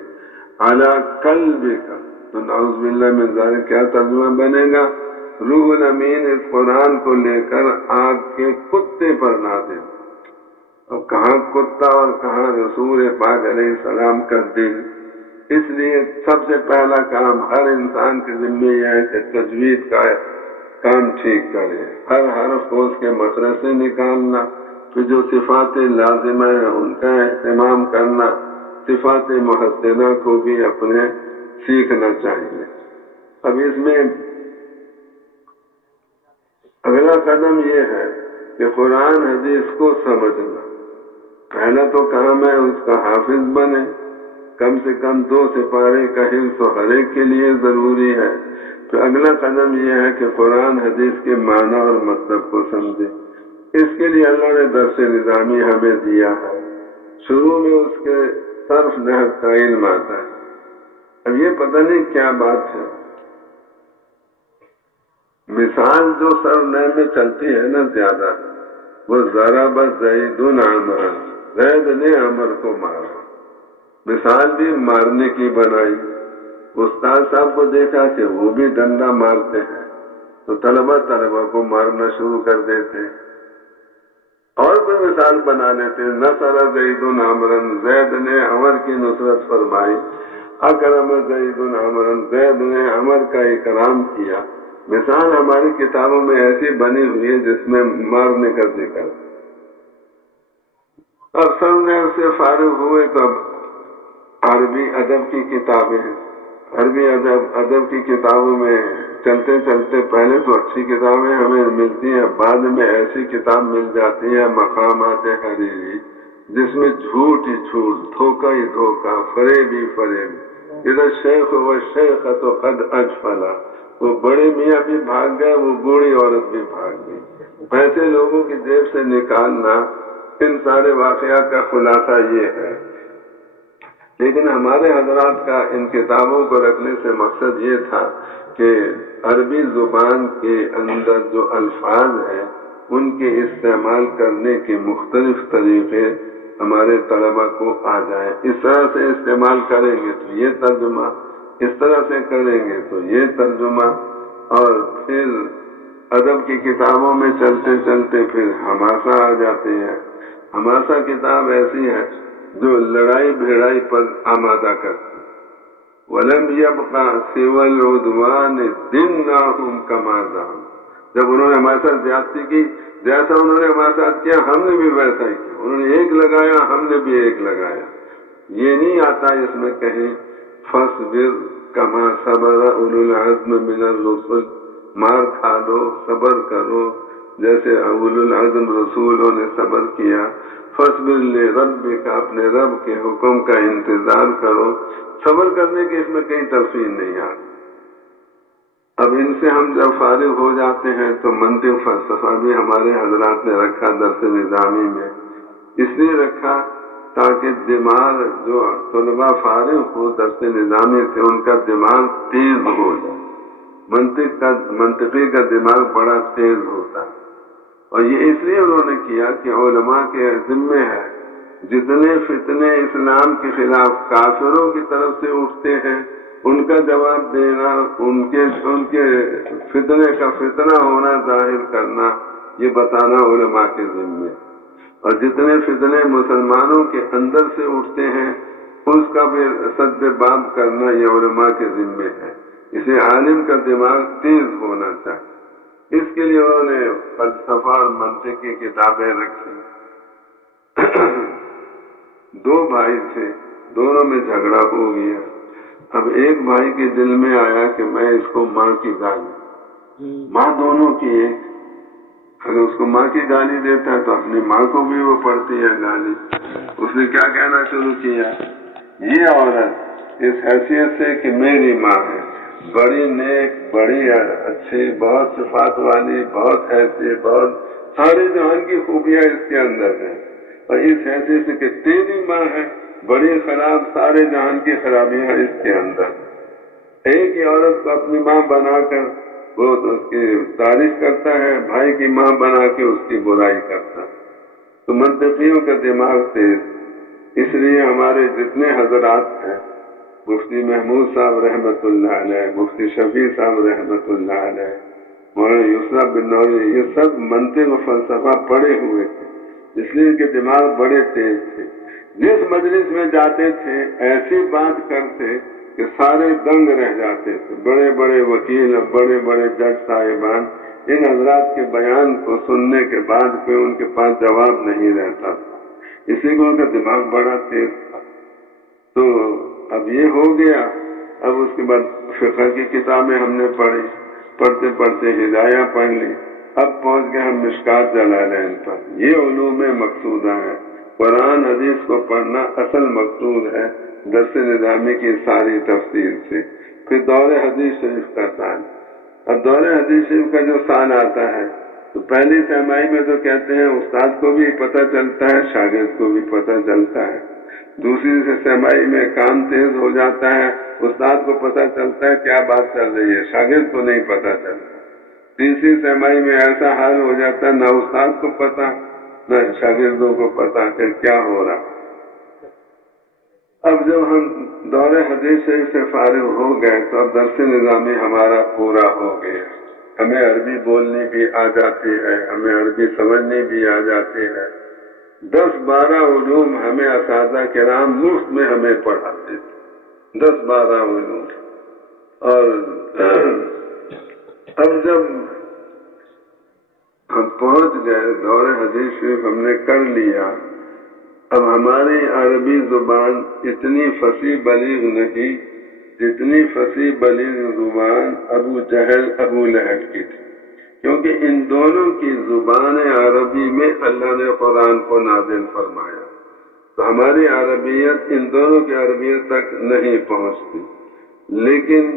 علی قلبک تو نعوذ باللہ من ذالک کیا ترجمہ بنے گا؟ روح الامین اس قرآن کو لے کر آپ کے کتے پر نازل. اور کہاں کتا اور کہاں رسول پاک علیہ السلام کا دل. اس لیے سب سے پہلا کام ہر انسان کے ذمہ یہ ہے کہ تجوید کا کام ٹھیک کرے، ہر حرف کو اس کے مخرج سے نکالنا، پھر جو صفات لازمہ ہیں ان کا اہتمام کرنا، صفات محسنہ کو بھی اپنے سیکھنا چاہیے. اب اس میں اگلا قدم یہ ہے کہ قرآن حدیث کو سمجھنا. پہلا تو کام ہے اس کا حافظ بنے، کم سے کم 2 سپارے کا حفظ تو ہر ایک کے لیے ضروری ہے. تو اگلا قدم یہ ہے کہ قرآن حدیث کے معنی اور مطلب کو سمجھے. اس کے لیے اللہ نے درس نظامی ہمیں دیا ہے. شروع میں اس کے صرف نحو کا علم آتا ہے. اب یہ پتہ نہیں کیا بات ہے، مثال جو سر نئے میں چلتی ہے نا زیادہ، وہ ضرب زید عمرا، زید نے عمر کو مارا. مثال بھی مارنے کی بنائی. استاد صاحب کو دیکھا کہ وہ بھی ڈنڈا مارتے ہیں تو طلبہ کو مارنا شروع کر دیتے. اور کوئی مثال بنا لیتے، نصر زید عمرا، زید نے عمر کی نصرت فرمائی. اکرم زید عمرا، زید نے عمر کا اکرام کیا. مثال ہماری کتابوں میں ایسی بنی ہوئی ہے جس میں مارنے کا ذکر. اب سب نے اس سے فارغ ہوئے تو اب عربی ادب کی کتابیں ہیں. عربی ادب کی کتابوں میں چلتے چلتے پہلے تو اچھی کتابیں ہمیں ملتی ہیں، بعد میں ایسی کتاب مل جاتی ہے مقامات حریری جس میں جھوٹ ہی جھوٹ، دھوکہ ہی دھوکہ، فریب ہی فریب. ادھر شیخ و شیخ تو قد اجفلا، وہ بڑے میاں بھی بھاگ گئے، وہ بوڑھی عورت بھی بھاگ گئی. پیسے لوگوں کی جیب سے نکالنا، ان سارے واقعات کا خلاصہ یہ ہے. لیکن ہمارے حضرات کا ان کتابوں کو رکھنے سے مقصد یہ تھا کہ عربی زبان کے اندر جو الفاظ ہیں ان کے استعمال کرنے کے مختلف طریقے ہمارے طلبہ کو آ جائیں. اس طرح سے استعمال کریں گے تو یہ ترجمہ، اس طرح سے کریں گے تو یہ ترجمہ. اور پھر ادب کی کتابوں میں چلتے چلتے پھر حماسہ آ جاتے ہیں. حماسہ کتاب ایسی ہے جو لڑائی بھیڑائی پر آمادہ کرتی. وَلَمْ يَبْقَ سِوَى الْعُدْوَانِ دِنَّاهُمْ كَمَا زَعَمُوا. جب انہوں نے ہمارے ساتھ زیادتی کی، جیسا انہوں نے ہمارے ساتھ کیا ہم نے بھی ویسا ہی کیا. انہوں نے ایک لگایا، ہم نے بھی ایک لگایا. یہ نہیں آتا اس میں کہیں فَاصْبِرْ كَمَا صَبَرَ أُولُو الْعَزْمِ مِنَ الرُّسُلِ، مار کھا لو، صبر کرو جیسے اولو العزم رسولوں نے صبر کیا. فَاصْبِرْ لِرَبِّكَ، اپنے رب کے حکم کا انتظار کرو. صبر کرنے کی اس میں کہیں تلقین نہیں آتی. اب ان سے ہم جب فارغ ہو جاتے ہیں تو منطق فلسفہ بھی ہمارے حضرات نے رکھا درس نظامی میں. اس لیے رکھا تاکہ دماغ جو طلباء فارغ ہو درس نظامی سے ان کا دماغ تیز ہو جائے. منطقی کا دماغ بڑا تیز ہوتا ہے. اور یہ اس لیے انہوں نے کیا کہ علماء کے ذمے ہے جتنے فتنے اسلام کے خلاف کافروں کی طرف سے اٹھتے ہیں ان کا جواب دینا، ان کے فتنے کا فتنہ ہونا ظاہر کرنا، یہ بتانا علماء کے ذمے. اور جتنے فتنے مسلمانوں کے اندر سے اٹھتے ہیں اس کا بھی سد باب کرنا یہ علماء کے ذمے ہے. اسے عالم کا دماغ تیز ہونا چاہیے. اس کے لیے انہوں نے فلسفہ اور منطق کی کتابیں رکھی. 2 بھائی تھے، دونوں میں جھگڑا ہو گیا. اب ایک بھائی کے دل میں آیا کہ میں اس کو ماں کی گالی، ماں دونوں کی ایک، اگر اس کو ماں کی گالی دیتا ہے تو اپنی ماں کو بھی وہ پڑتی ہے گالی. اس نے کیا کہنا شروع کیا یہ عورت اس حیثیت سے کہ میری ماں ہے، بڑی نیک، بڑی اچھی، بہت صفات والی، بہت ایسی، بہت سارے جہان کی خوبیاں اس کے اندر ہیں، اور اس حیثیت سے کہ تیری ماں ہے بڑی خراب، سارے جہان کی خرابیاں اس کے اندر۔ ایک ہی عورت کو اپنی ماں بنا کر وہ اس کی تعریف کرتا ہے، بھائی کی ماں بنا کے اس کی برائی کرتا ہے۔ تو منطقیوں کا دماغ تیز، اس لیے ہمارے جتنے حضرات ہیں، مفتی محمود صاحب رحمۃ اللہ علیہ، مفتی شفیع صاحب رحمۃ اللہ علیہ، مولانا یسریٰ بن نوری، یہ سب منطق و فلسفہ پڑھے ہوئے تھے، اس لیے ان کے دماغ بڑے تیز تھے۔ جس مجلس میں جاتے تھے ایسی بات کرتے کہ سارے دنگ رہ جاتے تھے، بڑے بڑے وکیل، بڑے بڑے جج صاحبان، ان حضرات کے بیان کو سننے کے بعد کوئی ان کے پاس جواب نہیں رہتا تھا، اسی کو ان کا دماغ بڑا تیز تھا۔ تو اب یہ ہو گیا، اب اس کے بعد فقہ کی کتابیں ہم نے پڑھی، پڑھتے پڑھتے ہدایہ پڑھ لی، اب پہنچ گئے ہم مشکات جلالین پر۔ یہ علوم مقصودہ ہے، قرآن حدیث کو پڑھنا اصل مقصود ہے، درس نظامی کی ساری تفسیر سے۔ پھر دور حدیث شریف کا سال، اب دور حدیث شریف کا جو سال آتا ہے تو پہلی سہمائی میں تو کہتے ہیں استاد کو بھی پتہ چلتا ہے، شاگرد کو بھی پتہ چلتا ہے، دوسری سہمائی میں کام تیز ہو جاتا ہے، استاد کو پتہ چلتا ہے کیا بات چل رہی ہے، شاگرد کو نہیں پتہ چلتا، تیسری سہمائی میں ایسا حال ہو جاتا ہے نہ استاد کو پتہ نہ شاگردوں کو پتہ کہ کیا ہو رہا۔ اب جب ہم دور حدیث سے فارغ ہو گئے تو اب درس نظامی ہمارا پورا ہو گیا، ہمیں عربی بولنی بھی آ جاتی ہے، ہمیں عربی سمجھنی بھی آ جاتی ہے، 10-12 علوم ہمیں اساتذہ کرام مفت میں ہمیں پڑھاتے تھے، 10-12 علوم۔ اور اب جب ہم پہنچ گئے دور حدیث شریف ہم نے کر لیا، اب ہماری عربی زبان اتنی فصیح بلیغ نہیں جتنی فصیح بلیغ زبان ابو جہل ابو لہب کی تھی، کیونکہ ان دونوں کی زبان عربی میں اللہ نے قرآن کو نازل فرمایا، تو ہماری عربیت ان دونوں کی عربیت تک نہیں پہنچتی۔ لیکن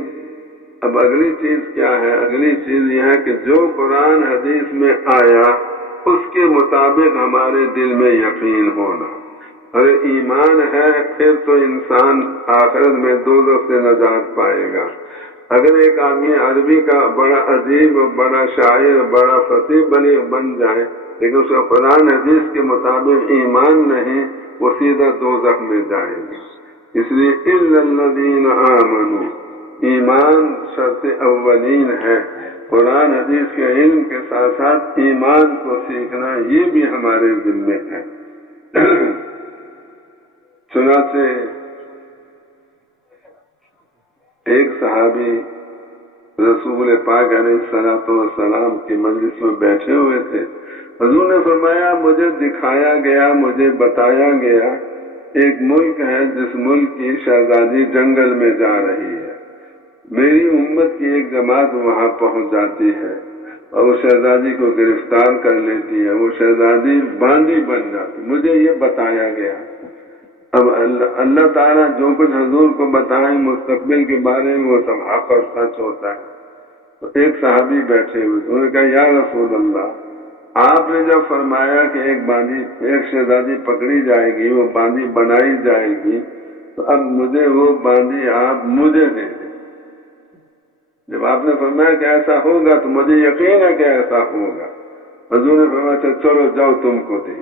اب اگلی چیز کیا ہے؟ اگلی چیز یہ ہے کہ جو قرآن حدیث میں آیا اس کے مطابق ہمارے دل میں یقین ہونا۔ اگر ایمان ہے پھر تو انسان آخرت میں دوزخ سے نجات پائے گا۔ اگر ایک آدمی عربی کا بڑا عظیم، بڑا شاعر، بڑا فصیح بلیغ بن جائے لیکن اس کا قرآن حدیث کے مطابق ایمان نہیں، وہ سیدھا دوزخ میں جائے گا۔ اس لیے اِلَّا الَّذِينَ آمَنُوا، ایمان شرط اولین ہے۔ قرآن حدیث کے علم کے ساتھ ساتھ ایمان کو سیکھنا یہ بھی ہمارے ذمے ہے۔ چنانچہ ایک صحابی رسول پاک علیہ السلام کی مجلس میں بیٹھے ہوئے تھے، حضور نے فرمایا مجھے دکھایا گیا، مجھے بتایا گیا ایک ملک ہے جس ملک کی شہزادی جنگل میں جا رہی ہے، میری امت کی ایک جماعت وہاں پہنچ جاتی ہے اور وہ شہزادی کو گرفتار کر لیتی ہے، وہ شہزادی باندی بن جاتی، مجھے یہ بتایا گیا۔ اب اللہ تعالیٰ جو کچھ حضور کو بتائیں مستقبل کے بارے میں وہ سب حق اور سچ ہوتا ہے۔ تو ایک صحابی بیٹھے ہوئے، انہوں نے کہا یا رسول اللہ، آپ نے جب فرمایا کہ ایک شہزادی پکڑی جائے گی، وہ باندی بنائی جائے گی، تو اب مجھے وہ باندی آپ مجھے دے دیں۔ جب آپ نے فرمایا کہ ایسا ہوگا تو مجھے یقین ہے کہ ایسا ہوگا۔ حضور نے فرمایا چلو جاؤ تم کو دیں۔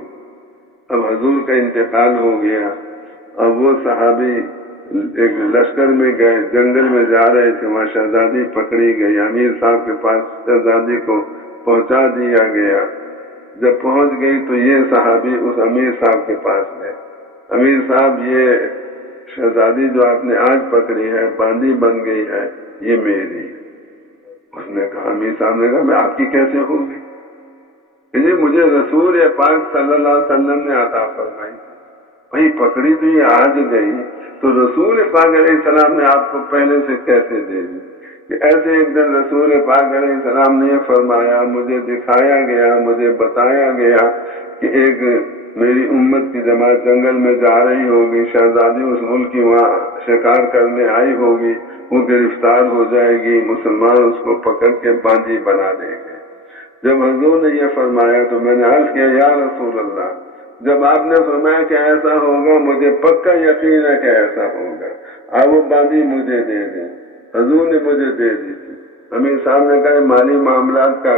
اب حضور کا انتقال ہو گیا، اب وہ صحابی ایک لشکر میں گئے، جنگل میں جا رہے تھے، وہاں شہزادی پکڑی گئی، امیر صاحب کے پاس شہزادی کو پہنچا دیا گیا۔ جب پہنچ گئی تو یہ صحابی اس امیر صاحب کے پاس گئے، امیر صاحب یہ شہزادی جو آپ نے آج پکڑی ہے باندی بن گئی ہے، یہ میری۔ اس نے کہا، امیر صاحب نے کہا میں آپ کی کیسے ہوگی؟ مجھے رسول پاک صلی اللہ علیہ وسلم نے عطا فرمائی، بھائی پکڑی تو یہ آج گئی تو رسول پاک علیہ السلام نے آپ کو پہلے سے کیسے دے دی؟ کہ ایسے ایک دن رسول پاک علیہ السلام نے فرمایا، مجھے دکھایا گیا، مجھے بتایا گیا کہ ایک میری امت کی جماعت جنگل میں جا رہی ہوگی، شہزادی اس ملک کی وہاں شکار کرنے آئی ہوگی، وہ گرفتار ہو جائے گی، مسلمان اس کو پکڑ کے باندھی بنا دیں گے۔ جب حضور نے یہ فرمایا تو میں نے عرض کیا یا رسول اللہ، جب آپ نے فرمایا کہ ایسا ہوگا مجھے پکا یقین ہے کہ ایسا ہوگا، آپ وہ باندھی مجھے دے دیں۔ حضور نے مجھے دے دی تھی۔ امیر صاحب نے کہا مالی معاملات کا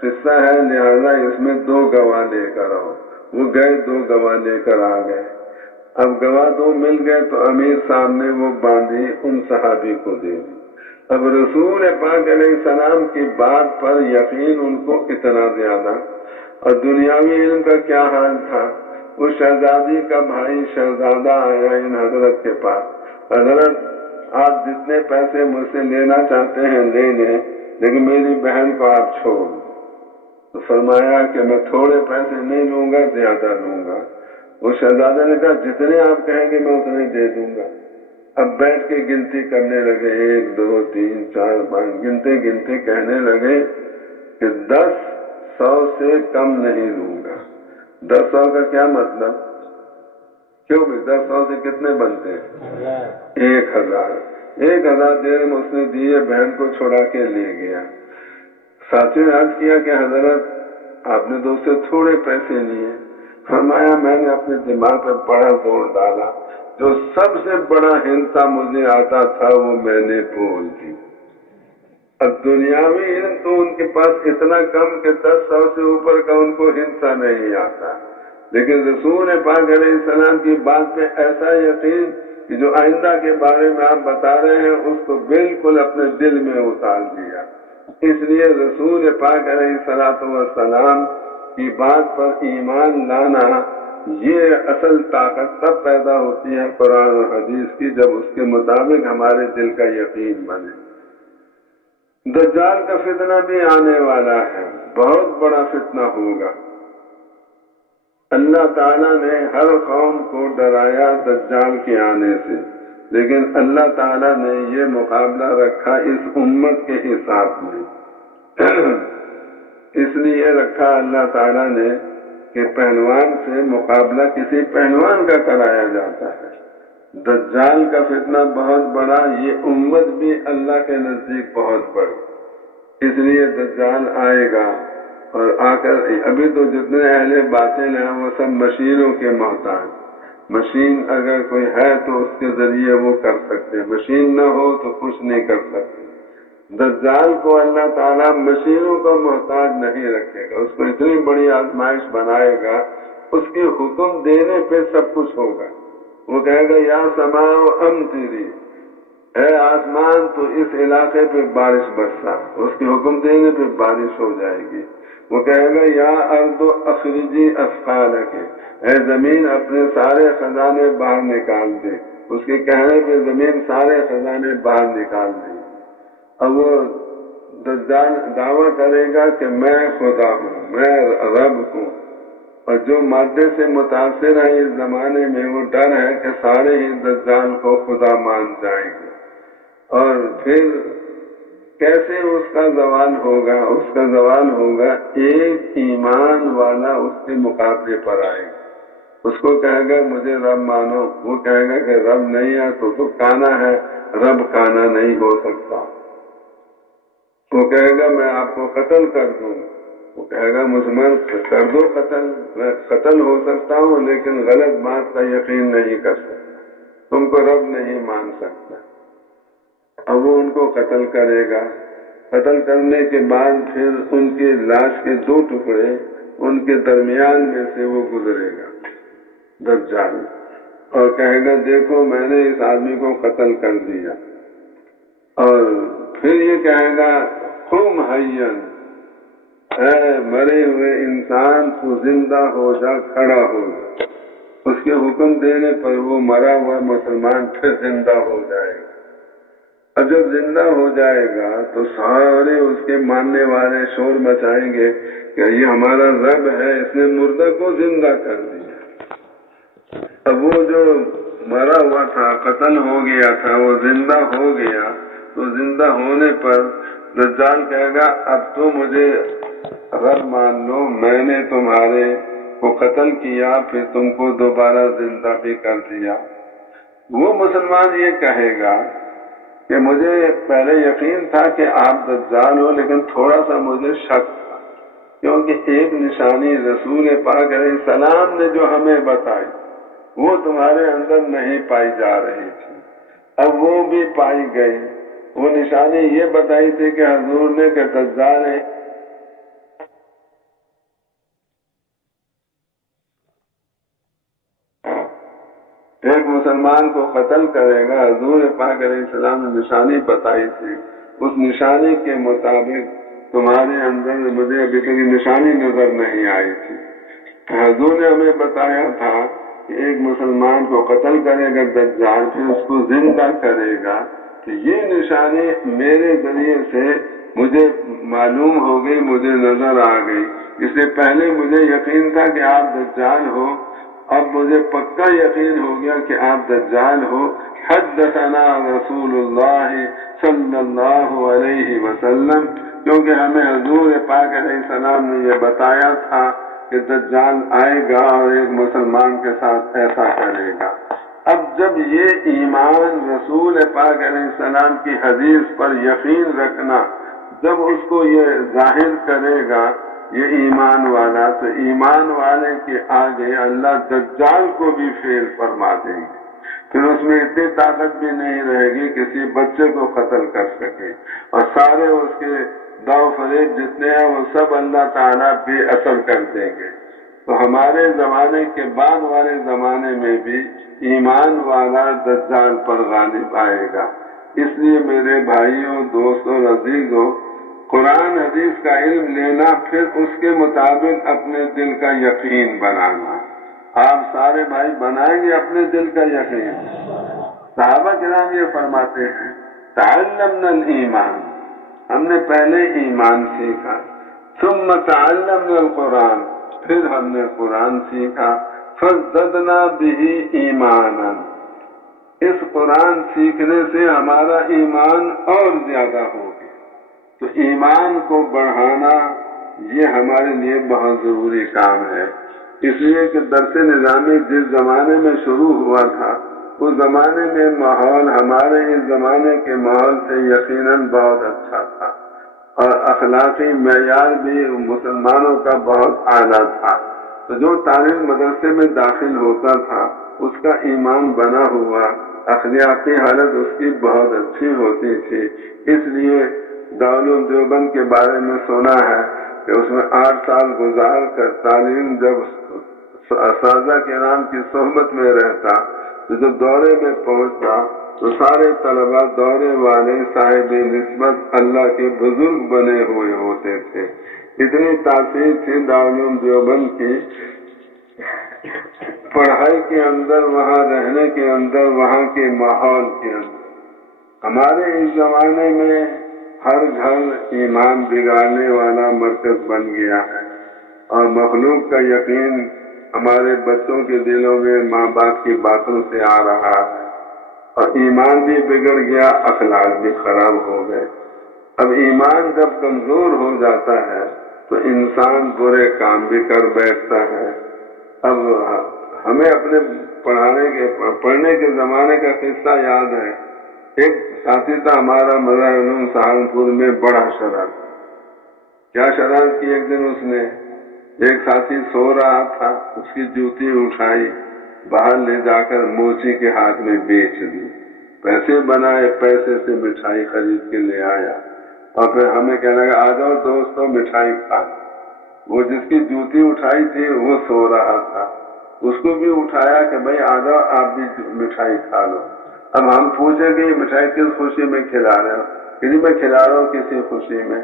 قصہ ہے، لہذا اس میں 2 گواہ لے کر آؤ۔ وہ گئے 2 گواہ لے کر آ گئے۔ اب گواہ 2 مل گئے تو امیر صاحب نے وہ باندھی ان صحابی کو دے دی۔ اب رسول پاک علیہ السلام کی بات پر یقین ان کو اتنا زیادہ، اور دنیاوی علم کا کیا حال تھا۔ اس شہزادی کا بھائی شہزادہ آیا ان حضرت کے پاس، حضرت آپ جتنے پیسے مجھ سے لینا چاہتے ہیں لے لیں، لیکن میری بہن کو آپ چھوڑ۔ تو فرمایا کہ میں تھوڑے پیسے نہیں لوں گا، زیادہ لوں گا۔ وہ شہزادہ نے کہا جتنے آپ کہیں گے میں اتنے دے دوں گا۔ اب بیٹھ کے گنتی کرنے لگے، 1 2 3 4 5 گنتے کہنے لگے کہ 10 100 سے کم نہیں لوں گا۔ 10 100 کا کیا مطلب؟ کیوں بھی 10 100 سے کتنے بنتے ہیں؟ 1000 درہم اس نے دیے، بہن کو چھوڑا کے لے گیا۔ ساتھی نے عرض کیا کہ حضرت آپ نے تو اس سے تھوڑے پیسے لیے۔ فرمایا میں نے اپنے دماغ پہ بڑا زور ڈالا، جو سب سے بڑا ہنسا مجھے آتا تھا وہ میں نے بول دی۔ اب دنیاوی علم تو ان کے پاس اتنا کم کہ 10 100 سے اوپر کا ان کو ہنسا نہیں آتا، لیکن رسول پاک علیہ السلام کی بات پہ ایسا یقین کہ جو آئندہ کے بارے میں آپ بتا رہے ہیں اس کو بالکل اپنے دل میں اتار دیا۔ اس لیے رسول پاک علیہ السلام کی بات پر ایمان لانا، یہ اصل طاقت تب پیدا ہوتی ہے قرآن اور حدیث کی، جب اس کے مطابق ہمارے دل کا یقین بنے۔ دجال کا فتنہ بھی آنے والا ہے، بہت بڑا فتنہ ہوگا۔ اللہ تعالیٰ نے ہر قوم کو ڈرایا دجال کے آنے سے، لیکن اللہ تعالیٰ نے یہ مقابلہ رکھا اس امت کے حساب میں۔ اس لیے رکھا اللہ تعالیٰ نے کہ پہلوان سے مقابلہ کسی پہلوان کا کرایا جاتا ہے۔ دجال کا فتنہ بہت بڑا، یہ امت بھی اللہ کے نزدیک بہت بڑی۔ اس لیے دجال آئے گا اور آ کر ابھی تو جتنے اہل باطل ہیں وہ سب مشینوں کے محتاج۔ مشین اگر کوئی ہے تو اس کے ذریعے وہ کر سکتے، مشین نہ ہو تو کچھ نہیں کر سکتے۔ دجال کو اللہ تعالیٰ مشینوں کا محتاج نہیں رکھے گا، اس کو اتنی بڑی آزمائش بنائے گا، اس کے حکم دینے پہ سب کچھ ہوگا۔ وہ کہے گا یا سماء امطری، اے آسمان تو اس علاقے پہ بارش برسا، اس کے حکم دینے پہ بارش ہو جائے گی۔ وہ کہے گا یا ارض اخرجی اثقالک، اے زمین اپنے سارے خزانے باہر نکال دے، اس کے کہنے پہ زمین سارے خزانے باہر نکال دے۔ اب وہ دجال دعویٰ کرے گا کہ میں خدا ہوں، میں رب ہوں، اور جو مادے سے متاثر ہے اس زمانے میں وہ ڈر ہے کہ سارے ہی دجال کو خدا مان جائیں گے، اور پھر کیسے اس کا زوال ہوگا؟ اس کا زوال ہوگا ایک ایمان والا اس کے مقابلے پر آئے گا، اس کو کہے گا مجھے رب مانو، وہ کہے گا کہ رب نہیں ہے تو کانا ہے، رب کانا نہیں ہو سکتا۔ وہ کہے گا میں آپ کو قتل کر دوں، وہ کہے گا مسلمان کر دو قتل، میں قتل ہو سکتا ہوں لیکن غلط بات کا یقین نہیں کر سکتا، تم کو رب نہیں مان سکتا۔ اب وہ ان کو قتل کرے گا، قتل کرنے کے بعد پھر ان کی لاش کے 2 ٹکڑے ان کے درمیان میں سے وہ گزرے گا دجال، اور کہے گا دیکھو میں نے اس آدمی کو قتل کر دیا، اور پھر یہ کہے گا قم حیّن، اے مرے ہوئے انسان تو زندہ ہو جا، کھڑا ہو جا۔ اس کے حکم دینے پر وہ مرا ہوا مسلمان پھر زندہ ہو جائے گا، اور جب زندہ ہو جائے گا تو سارے اس کے ماننے والے شور مچائیں گے کہ یہ ہمارا رب ہے، اس نے مردہ کو زندہ کر دیا۔ اب وہ جو مرا ہوا تھا، قتل ہو گیا تھا، وہ زندہ ہو گیا، تو زندہ ہونے پر دجال کہے گا اب تو مجھے رب مان لو، میں نے تمہارے کو قتل کیا، پھر تم کو دوبارہ زندہ بھی کر دیا، وہ مسلمان یہ کہے گا کہ مجھے پہلے یقین تھا کہ آپ دجال ہو، لیکن تھوڑا سا مجھے شک تھا، کیونکہ ایک نشانی رسول پاک علیہ السلام نے جو ہمیں بتائی وہ تمہارے اندر نہیں پائی جا رہی تھی، اب وہ بھی پائی گئی۔ وہ نشانی یہ بتائی تھی کہ حضور نے کہ دجال ہے، ایک مسلمان کو قتل کرے گا، حضور پاک علیہ السلام نے نشانی بتائی تھی، اس نشانی کے مطابق تمہارے اندر مجھے ابھی تک نشانی نظر نہیں آئی تھی۔ حضور نے ہمیں بتایا تھا کہ ایک مسلمان کو قتل کرے گا دجال، پھر اس کو زندہ کرے گا، کہ یہ نشانی میرے ذریعے سے مجھے معلوم ہو گئی، مجھے نظر آ گئی۔ اس سے پہلے مجھے یقین تھا کہ آپ دجال ہو، اب مجھے پکا یقین ہو گیا کہ آپ دجال ہو۔ حدثنا رسول اللہ صلی اللہ علیہ وسلم، کیونکہ ہمیں حضور پاک علیہ السلام نے یہ بتایا تھا کہ دجال آئے گا اور ایک مسلمان کے ساتھ ایسا کرے گا۔ اب جب یہ ایمان رسول پاک علیہ السلام کی حدیث پر یقین رکھنا جب اس کو یہ ظاہر کرے گا یہ ایمان والا، تو ایمان والے کے آگے اللہ دجال کو بھی فیل فرما دیں گے، پھر اس میں اتنی طاقت بھی نہیں رہے گی کسی بچے کو قتل کر سکے، اور سارے اس کے داؤ فریب جتنے ہیں وہ سب اللہ تعالیٰ بے اثر کر دیں گے۔ تو ہمارے زمانے کے بعد والے زمانے میں بھی ایمان والا دجال پر غالب آئے گا۔ اس لیے میرے بھائیوں، دوستوں، عزیزوں، قرآن حدیث کا علم لینا، پھر اس کے مطابق اپنے دل کا یقین بنانا۔ آپ سارے بھائی بنائیں گے اپنے دل کا یقین؟ صحابہ کرام یہ فرماتے ہیں تعلمنا الایمان، ہم نے پہلے ایمان سیکھا، ثم تعلمنا القرآن، پھر ہم نے قرآن سیکھا، فزدنا به ایمانا، اس قرآن سیکھنے سے ہمارا ایمان اور زیادہ ہو گیا۔ تو ایمان کو بڑھانا یہ ہمارے لیے بہت ضروری کام ہے، اس لیے کہ درس نظامی جس زمانے میں شروع ہوا تھا اس زمانے میں ماحول ہمارے اس زمانے کے ماحول سے یقیناً بہت اچھا تھا، اور اخلاقی معیار بھی مسلمانوں کا بہت اعلیٰ تھا، تو جو طالب مدرسے میں داخل ہوتا تھا اس کا ایمان بنا ہوا، اخلاقی حالت اس کی بہت اچھی ہوتی تھی۔ اس لیے دارالعلوم دیوبند کے بارے میں سنا ہے کہ اس میں 8 سال گزار کر تعلیم جب اساتذہ کرام کی صحبت میں رہتا تو جب دورے میں پہنچتا تو سارے طلباء دورے والے صاحب نسبت اللہ کے بزرگ بنے ہوئے ہوتے تھے۔ اتنی تاثیر تھی دارالعلوم دیوبند کی پڑھائی کے اندر، وہاں رہنے کے اندر، وہاں کے ماحول کے اندر۔ ہمارے اس زمانے میں ہر گھر ایمان بگاڑنے والا مرکز بن گیا ہے، اور مخلوق کا یقین ہمارے بچوں کے دلوں میں ماں باپ کی باتوں سے آ رہا ہے، اور ایمان بھی بگڑ گیا، اخلاق بھی خراب ہو گئے۔ اب ایمان جب کمزور ہو جاتا ہے تو انسان برے کام بھی کر بیٹھتا ہے۔ اب ہمیں اپنے پڑھنے کے زمانے کا قصہ یاد ہے، ایک ساتھی تھا ہمارا مظاہر علوم سہارنپور میں، بڑا شرارت۔ کیا شرارت کی؟ ایک دن اس نے، ایک ساتھی سو رہا تھا، اس کی جوتی اٹھائی، باہر لے جا کر موچی کے ہاتھ میں بیچ دی، پیسے بنائے، پیسے سے مٹھائی خرید کے لے آیا، اور پھر ہمیں کہنے لگا آ جاؤ دوستوں مٹھائی کھا۔ وہ جس کی جوتی اٹھائی تھی وہ سو رہا تھا، اس کو بھی اٹھایا کہ بھائی آ جاؤ آپ بھی مٹھائی کھا لو۔ اب ہم پوچھیں کہ یہ مٹھائی کس خوشی میں کھلا رہے ہو؟ کہ میں کھلا رہا ہوں کسی خوشی میں۔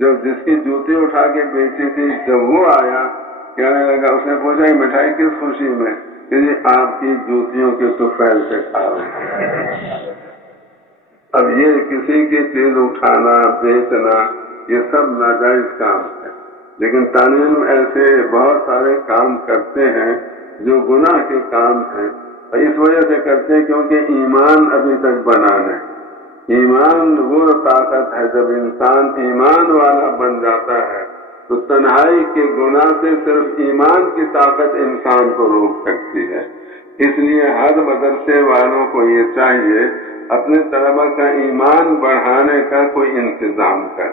جو جس کی جوتی اٹھا کے بیچی تھی جب وہ آیا کہنے لگا، اس نے پوچھا یہ مٹھائی کس خوشی میں؟ کہ آپ کی جوتیوں کے طفیل سے کھا رہے۔ اب یہ کسی کی چیز اٹھانا، بیچنا، یہ سب ناجائز کام ہے، لیکن تعلیم ایسے بہت سارے کام کرتے ہیں جو گناہ کے کام ہیں، اور اس وجہ سے کرتے ہیں کیونکہ ایمان ابھی تک بنا نہیں۔ ایمان وہ طاقت ہے، جب انسان ایمان والا بن جاتا ہے تو تنہائی کے گناہ سے صرف ایمان کی طاقت انسان کو روک سکتی ہے۔ اس لیے ہر مدرسے والوں کو یہ چاہیے اپنے طلبہ کا ایمان بڑھانے کا کوئی انتظام کر۔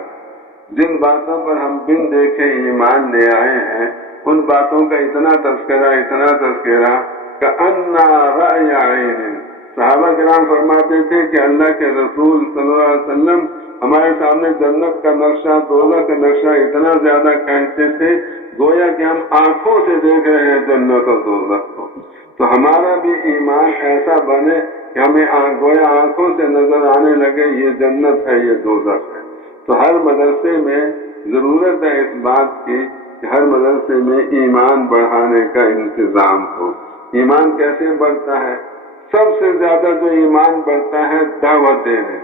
جن باتوں پر ہم بن دیکھے ایمان لے آئے ہیں ان باتوں کا اتنا تذکرہ کہ انا رأی عین۔ صحابہ کرام فرماتے تھے کہ اللہ کے رسول صلی اللہ علیہ وسلم ہمارے سامنے جنت کا نقشہ دوزخ کا نقشہ اتنا زیادہ کھینچتے تھے گویا کہ ہم آنکھوں سے دیکھ رہے ہیں جنت اور دوزخ کو۔ تو ہمارا بھی ایمان ایسا بنے کہ ہمیں گویا آنکھوں سے نظر آنے لگے یہ جنت ہے یہ دوزخ ہے۔ تو ہر مدرسے میں ضرورت ہے اس بات کی کہ ہر مدرسے میں ایمان بڑھانے کا انتظام ہو۔ ایمان کیسے بڑھتا ہے؟ سب سے زیادہ جو ایمان بڑھتا ہے دعوت دینے۔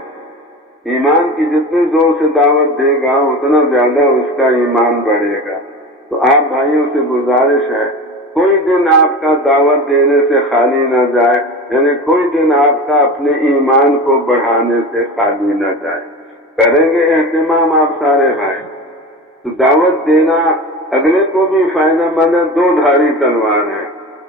ایمان کی جتنے زور سے دعوت دے گا اتنا زیادہ اس کا ایمان بڑھے گا۔ تو آپ بھائیوں سے گزارش ہے کوئی دن آپ کا دعوت دینے سے خالی نہ جائے، یعنی کوئی دن آپ کا اپنے ایمان کو بڑھانے سے خالی نہ جائے۔ کریں گے اہتمام آپ سارے بھائی تو دعوت دینا اگلے کو بھی فائدہ مند ہے، دو دھاری تلوار ہے۔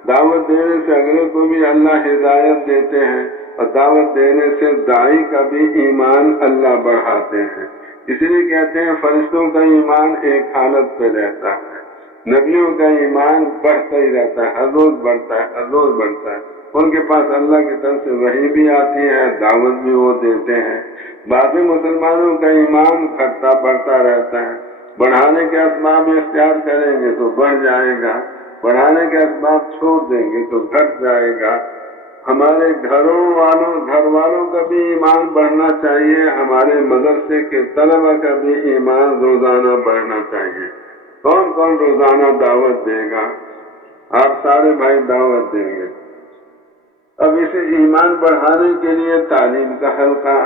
دعوت دینے سے اگلے کو بھی اللہ ہدایت دیتے ہیں اور دعوت دینے سے داعی کا بھی ایمان اللہ بڑھاتے ہیں۔ اسی لیے کہتے ہیں فرشتوں کا ایمان ایک حالت پہ رہتا ہے، نبیوں کا ایمان بڑھتا ہی رہتا ہے، ہر روز بڑھتا ہے، ہر روز بڑھتا ہے۔ ان کے پاس اللہ کی طرف سے وحی بھی آتی ہے، دعوت بھی وہ دیتے ہیں۔ باقی مسلمانوں کا ایمان گھٹتا بڑھتا رہتا ہے۔ بڑھانے کے اسباب اختیار کریں گے تو بڑھ جائے گا، بڑھانے کے اسباب چھوڑ دیں گے تو گھٹ جائے گا۔ ہمارے گھر والوں کا بھی ایمان بڑھنا چاہیے، ہمارے مدرسے کے طلبہ کا بھی ایمان روزانہ بڑھنا چاہیے۔ کون کون روزانہ دعوت دے گا؟ آپ سارے بھائی دعوت دیں گے۔ اب اسے ایمان بڑھانے کے لیے تعلیم کا حلقہ،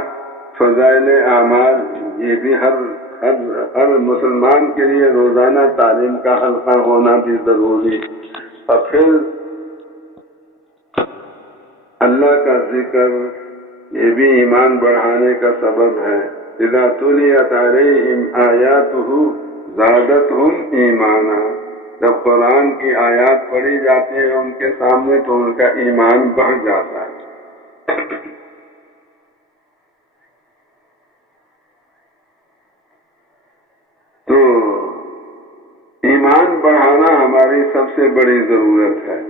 فضائل اعمال، یہ بھی ہر مسلمان کے لیے روزانہ تعلیم کا حلقہ ہونا بھی ضروری۔ اور پھر اللہ کا ذکر، یہ بھی ایمان بڑھانے کا سبب ہے۔ اذا تلیت علیہم آیاتہ زادتہم ایمانا، جب قرآن کی آیات پڑھی جاتی ہے ان کے سامنے تو ان کا ایمان بڑھ جاتا ہے۔ تو ایمان بڑھانا ہماری سب سے بڑی ضرورت ہے۔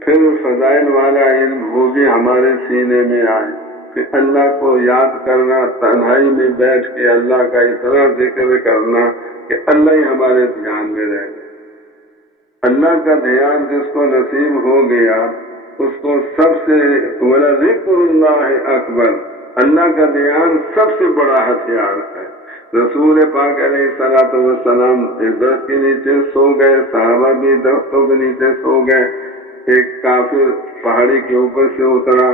پھر فضائل والا علم وہ بھی ہمارے سینے میں آئے، پھر اللہ کو یاد کرنا، تنہائی میں بیٹھ کے اللہ کا اتنا ذکر کرنا کہ اللہ ہی ہمارے دھیان میں رہے۔ اللہ کا دھیان جس کو نصیب ہو گیا اس کو سب سے وَلَذِكْرُ اللَّهِ اکبر، اللہ کا دھیان سب سے بڑا ہتھیار ہے۔ رسول پاک علیہ الصلوۃ والسلام ایک درخت کے نیچے سو گئے، صحابہ بھی درختوں کے نیچے سو گئے۔ ایک کافر پہاڑی کے اوپر سے اترا،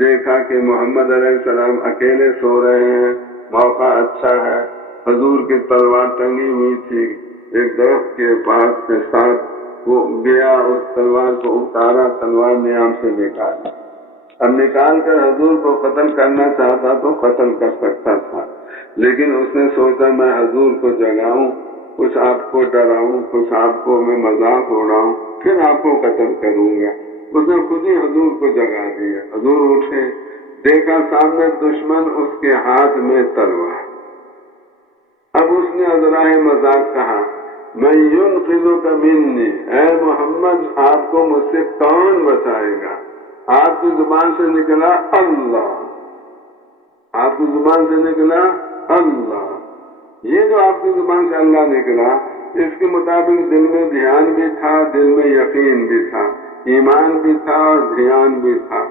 دیکھا کہ محمد علیہ السلام اکیلے سو رہے ہیں، موقع اچھا ہے۔ حضور کی تلوار ٹنگی ہوئی تھی، ایک درخت کے پاس کے ساتھ وہ گیا، اس تلوار کو اتارا، تلوار نیام سے نکالی۔ اب نکال کر حضور کو قتل کرنا چاہتا تو قتل کر سکتا تھا، لیکن اس نے سوچا میں حضور کو جگاؤں، کچھ آپ کو ڈراؤں، کچھ آپ کو میں مذاق اڑاؤں، پھر آپ کو قتل کروں گا۔ اس نے خود ہی حضور کو جگا دیا۔ حضور اٹھے، دیکھا سامنے دشمن، اس کے ہاتھ میں تلوار۔ اب اس نے عذرائے مذاق کہا میں ينقذك مني، اے محمد آپ کو مجھ سے کون بچائے گا؟ آپ کی زبان سے نکلا اللہ، آپ کی زبان سے نکلا اللہ۔ یہ جو آپ کی زبان سے اللہ نکلا اس کے مطابق دل میں دھیان بھی تھا، دل میں یقین بھی تھا، ایمان بھی تھا اور دھیان بھی تھا۔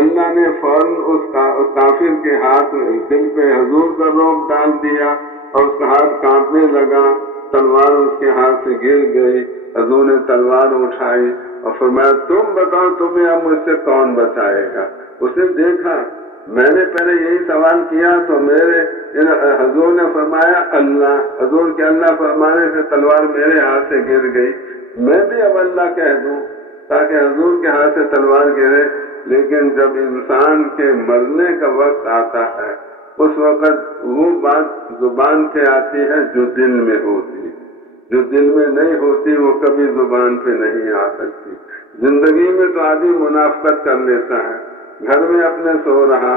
اللہ نے فوراً اس کافر کے ہاتھ دل پہ حضور کا روب ڈال دیا اور اس کا ہاتھ کانپنے لگا، تلوار اس کے ہاتھ سے گر گئی۔ حضور نے تلوار اٹھائی اور فرمایا تم بتاؤ تمہیں اب مجھ سے کون بچائے گا؟ اس نے دیکھا میں نے پہلے یہی سوال کیا تو میرے حضور نے فرمایا اللہ، حضور کے اللہ فرمانے سے تلوار میرے ہاتھ سے گر گئی، میں بھی اب اللہ کہہ دوں تاکہ حضور کے ہاتھ سے تلوار گرے۔ لیکن جب انسان کے مرنے کا وقت آتا ہے اس وقت وہ بات زبان پہ آتی ہے جو دل میں ہوتی ہے۔ جو دل میں نہیں ہوتی وہ کبھی زبان پہ نہیں آ سکتی۔ زندگی میں تو آدمی منافقت کر لیتا ہے، گھر میں اپنے سو رہا،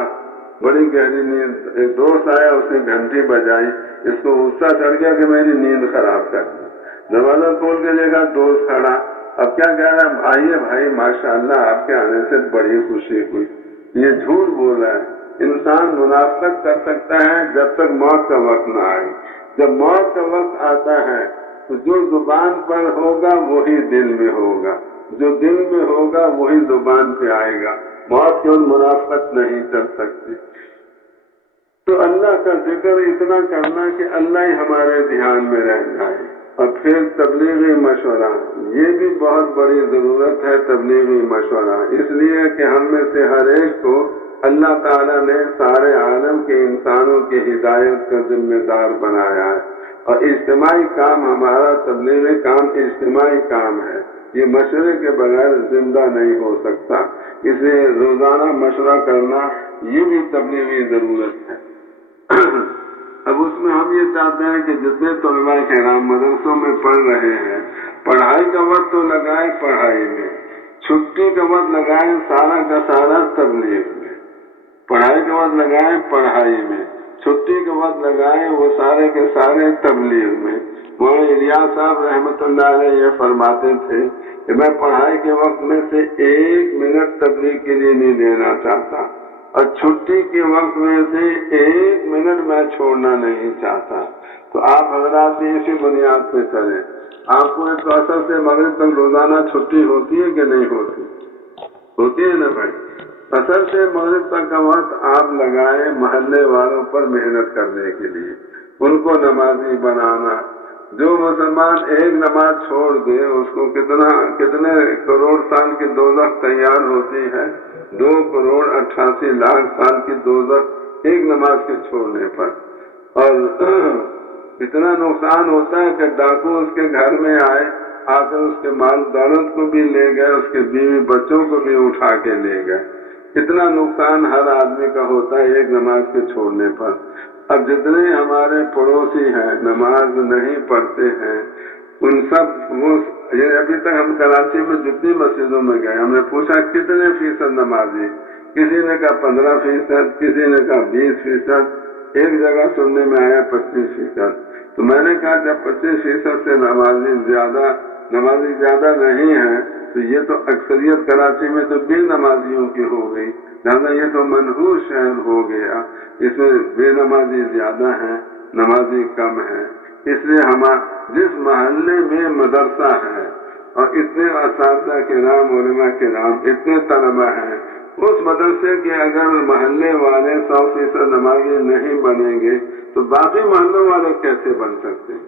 بڑی گہری نیند، ایک دوست آیا اس نے گھنٹی بجائی، اس کو غصہ چڑھ گیا کہ میری نیند خراب کر دی، دروازہ کھول کے دیکھا دوست کھڑا، اب کیا کہہ رہا ہے، آئیے بھائی ماشاءاللہ آپ کے آنے سے بڑی خوشی ہوئی، یہ جھوٹ بول رہا ہے۔ انسان منافقت کر سکتا ہے جب تک موت کا وقت نہ آئے، جب موت کا وقت آتا ہے تو جو زبان پر ہوگا وہی دل میں ہوگا، جو دل میں ہوگا وہی زبان پہ آئے گا، موت کی منافقت نہیں کر سکتی۔ تو اللہ کا ذکر اتنا کرنا کہ اللہ ہی ہمارے دھیان میں رہ جائے، اور پھر تبلیغی مشورہ، یہ بھی بہت بڑی ضرورت ہے تبلیغی مشورہ، اس لیے کہ ہم میں سے ہر ایک کو اللہ تعالیٰ نے سارے عالم کے انسانوں کی ہدایت کا ذمہ دار بنایا ہے، اور اجتماعی کام ہمارا تبلیغی کام اجتماعی کام ہے، یہ مشورے کے بغیر زندہ نہیں ہو سکتا، اس لیے روزانہ مشورہ کرنا یہ بھی تبلیغی ضرورت ہے۔ اب اس میں ہم یہ چاہتے ہیں کہ جتنے طلباء کرام مدرسوں میں پڑھ رہے ہیں، پڑھائی کا وقت تو لگائیں پڑھائی میں، چھٹی کا وقت لگائیں سارا کا سارا تبلیغ میں، پڑھائی کا وقت لگائیں پڑھائی میں، چھٹی کا وقت لگائیں وہ سارے کے سارے تبلیغ میں۔ مولانا الیاس صاحب رحمۃ اللہ علیہ یہ فرماتے تھے کہ میں پڑھائی کے وقت میں سے 1 منٹ تبلیغ کے لیے نہیں دینا چاہتا، اور چھٹی کے وقت میں سے 1 منٹ میں چھوڑنا نہیں چاہتا۔ تو آپ حضرات اسی بنیاد پہ چلیں۔ آپ کو ایک عصر سے مغرب تک روزانہ چھٹی ہوتی ہے کہ نہیں ہوتی؟ ہوتی ہے نا بھائی؟ عصر سے مغرب تک کا وقت آپ لگائیں محلے والوں پر محنت کرنے کے لیے، ان کو نمازی بنانا۔ جو مسلمان ایک نماز چھوڑ دے اس کو کتنے کروڑ سال کی دوزخ تیار ہوتی ہے؟ 2,88,00,000 سال کی دوزخ ایک نماز کے چھوڑنے پر۔ اور اتنا نقصان ہوتا ہے کہ ڈاکو اس کے گھر میں آئے، آ کر اس کے مال دولت کو بھی لے گئے، اس کے بیوی بچوں کو بھی اٹھا کے لے گئے۔ اتنا نقصان ہر آدمی کا ہوتا ہے ایک نماز کے چھوڑنے پر۔ اب جتنے ہمارے پڑوسی ہیں نماز نہیں پڑھتے ہیں، ان سب ابھی تک ہم کراچی میں جتنی مسجدوں میں گئے ہم نے پوچھا کتنے فیصد نمازی، کسی نے کہا 15%، کسی نے کہا 20%، ایک جگہ سننے میں آیا 25%۔ تو میں نے کہا جب 25% سے نمازی زیادہ نہیں ہے تو یہ تو اکثریت کراچی میں تو بے نمازیوں کی ہو گئی، لہٰذا یہ تو منحوس شہر ہو گیا، اس میں بے نمازی زیادہ ہیں نمازی کم ہیں۔ اس لیے جس محلے میں مدرسہ ہے اور اتنے اساتذہ کرام علماء کرام اتنے طلبہ ہیں، اس مدرسے کے اگر محلے والے 100% نمازی نہیں بنیں گے تو باقی محلوں والے کیسے بن سکتے ہیں؟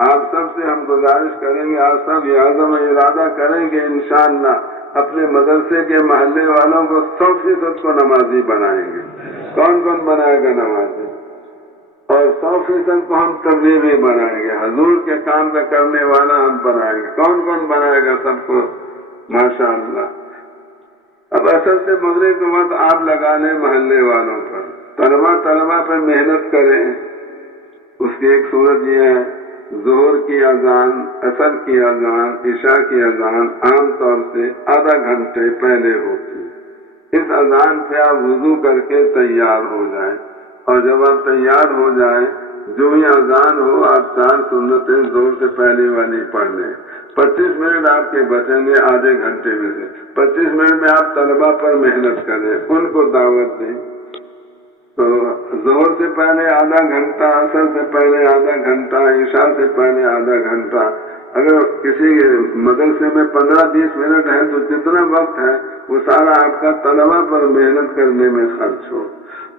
آپ سب سے ہم گزارش کریں گے، آپ سب یہ عزم ارادہ کریں گے انشاءاللہ اپنے مدرسے کے محلے والوں کو 100% کو نمازی بنائیں گے۔ کون کون بنائے گا نمازی؟ اور 100% کو ہم تبلیغی بنائیں گے، حضور کے کام کا کرنے والا ہم بنائیں گے۔ کون کون بنائے گا سب کو؟ ماشاءاللہ۔ اب اصل سے مغرب کے وقت آپ لگا لیں محلے والوں پر، طلبہ پر محنت کریں۔ اس کی ایک صورت یہ ہے، ظہر کی اذان، عصر کی اذان، عشاء کی اذان عام طور سے آدھا گھنٹے پہلے ہوتی ہے۔ اس اذان پہ آپ وضو کر کے تیار ہو جائیں، اور جب آپ تیار ہو جائیں جو ہی اذان ہو آپ 4 سنتیں ظہر سے پہلے والی پڑھ لیں۔ 25 منٹ آپ کے بچیں گے آدھے گھنٹے میں سے، 25 منٹ میں آپ طلبہ پر محنت کریں، ان کو دعوت دیں۔ تو ظہر سے پہلے آدھا گھنٹہ، عصر سے پہلے آدھا گھنٹہ، عشاء سے پہلے آدھا گھنٹہ۔ اگر کسی مدرسے میں 15-20 منٹ ہے تو جتنا وقت ہے وہ سارا آپ کا طلبہ پر محنت کرنے میں خرچ ہو،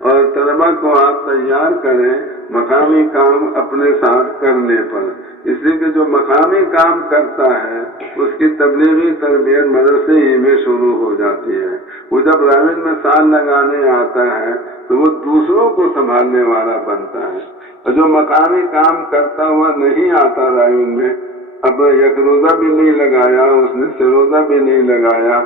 اور طلبہ کو آپ تیار کریں مقامی کام اپنے ساتھ کرنے پر۔ اس لیے کہ جو مقامی کام کرتا ہے اس کی تبلیغی تربیت مدرسے ہی میں شروع ہو جاتی ہے۔ وہ جب راوند میں سال لگانے آتا ہے تو وہ دوسروں کو سنبھالنے والا بنتا ہے، اور جو مقامی کام کرتا ہوا نہیں آتا راوند میں، اب یک روزہ بھی نہیں لگایا، اس نے سروزہ بھی نہیں لگایا،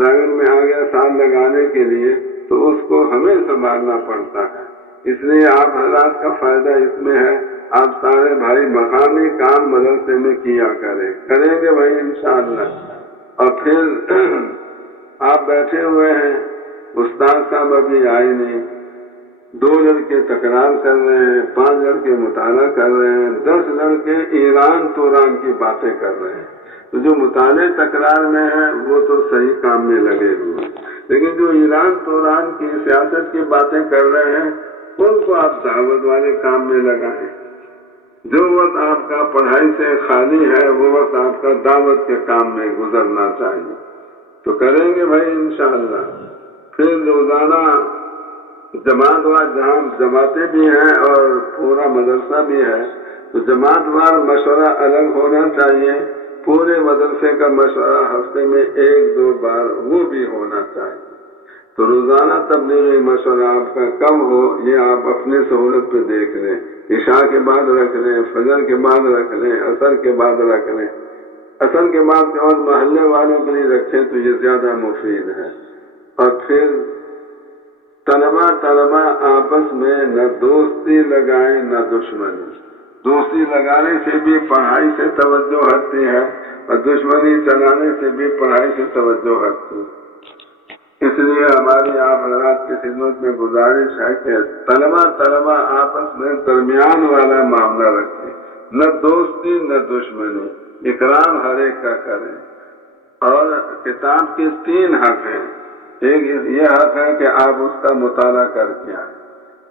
راوند میں آ گیا سال لگانے کے لیے، تو اس کو ہمیں سنبھالنا پڑتا ہے۔ اس لیے آپ حضرات کا فائدہ اس میں ہے، آپ سارے بھائی مقامی کام مدرسے میں کیا کریں گے بھائی انشاءاللہ۔ اور پھر آپ بیٹھے ہوئے ہیں، استاد صاحب ابھی آئے نہیں، 2 لڑکے تکرار کر رہے ہیں، 5 لڑکے مطالعہ کر رہے ہیں، 10 لڑکے ایران توران کی باتیں کر رہے ہیں۔ تو جو مطالعے تکرار میں ہے وہ تو صحیح کام میں لگے ہوئے، لیکن جو ایران توران کی سیاست کی باتیں کر رہے ہیں ان کو آپ دعوت والے کام میں لگائیں۔ جو وقت آپ کا پڑھائی سے خالی ہے وہ وقت آپ کا دعوت کے کام میں گزرنا چاہیے۔ تو کریں گے بھائی انشاءاللہ۔ پھر روزانہ جماعت وار، جہاں جماعتیں بھی ہیں اور پورا مدرسہ بھی ہے، تو جماعت وار مشورہ الگ ہونا چاہیے، پورے مدرسے کا مشورہ ہفتے میں 1-2 بار وہ بھی ہونا چاہیے۔ تو روزانہ تبلیغی مشورہ آپ کا کم ہو، یہ آپ اپنے سہولت پہ دیکھ لیں، عشاء کے بعد رکھ لیں، فجر کے بعد رکھ لیں، عصر کے بعد رکھ لیں، عصر کے بعد محلے والوں کے لیے رکھیں تو یہ زیادہ مفید ہے۔ اور پھر طلبہ آپس میں نہ دوستی لگائیں نہ دشمنی۔ دوستی لگانے سے بھی پڑھائی سے توجہ ہٹتی ہے اور دشمنی چلانے سے بھی پڑھائی سے توجہ ہٹتی ہے۔ اس لیے ہماری آپ حضرات کی خدمت میں گزارش ہے کہ طلبہ آپس میں درمیان والا معاملہ رکھیں، نہ دوستی نہ دشمنی، اکرام ہر ایک کا کریں۔ اور کتاب کے 3 حق ہیں۔ ایک یہ حق ہے کہ آپ اس کا مطالعہ کر کے آئیں،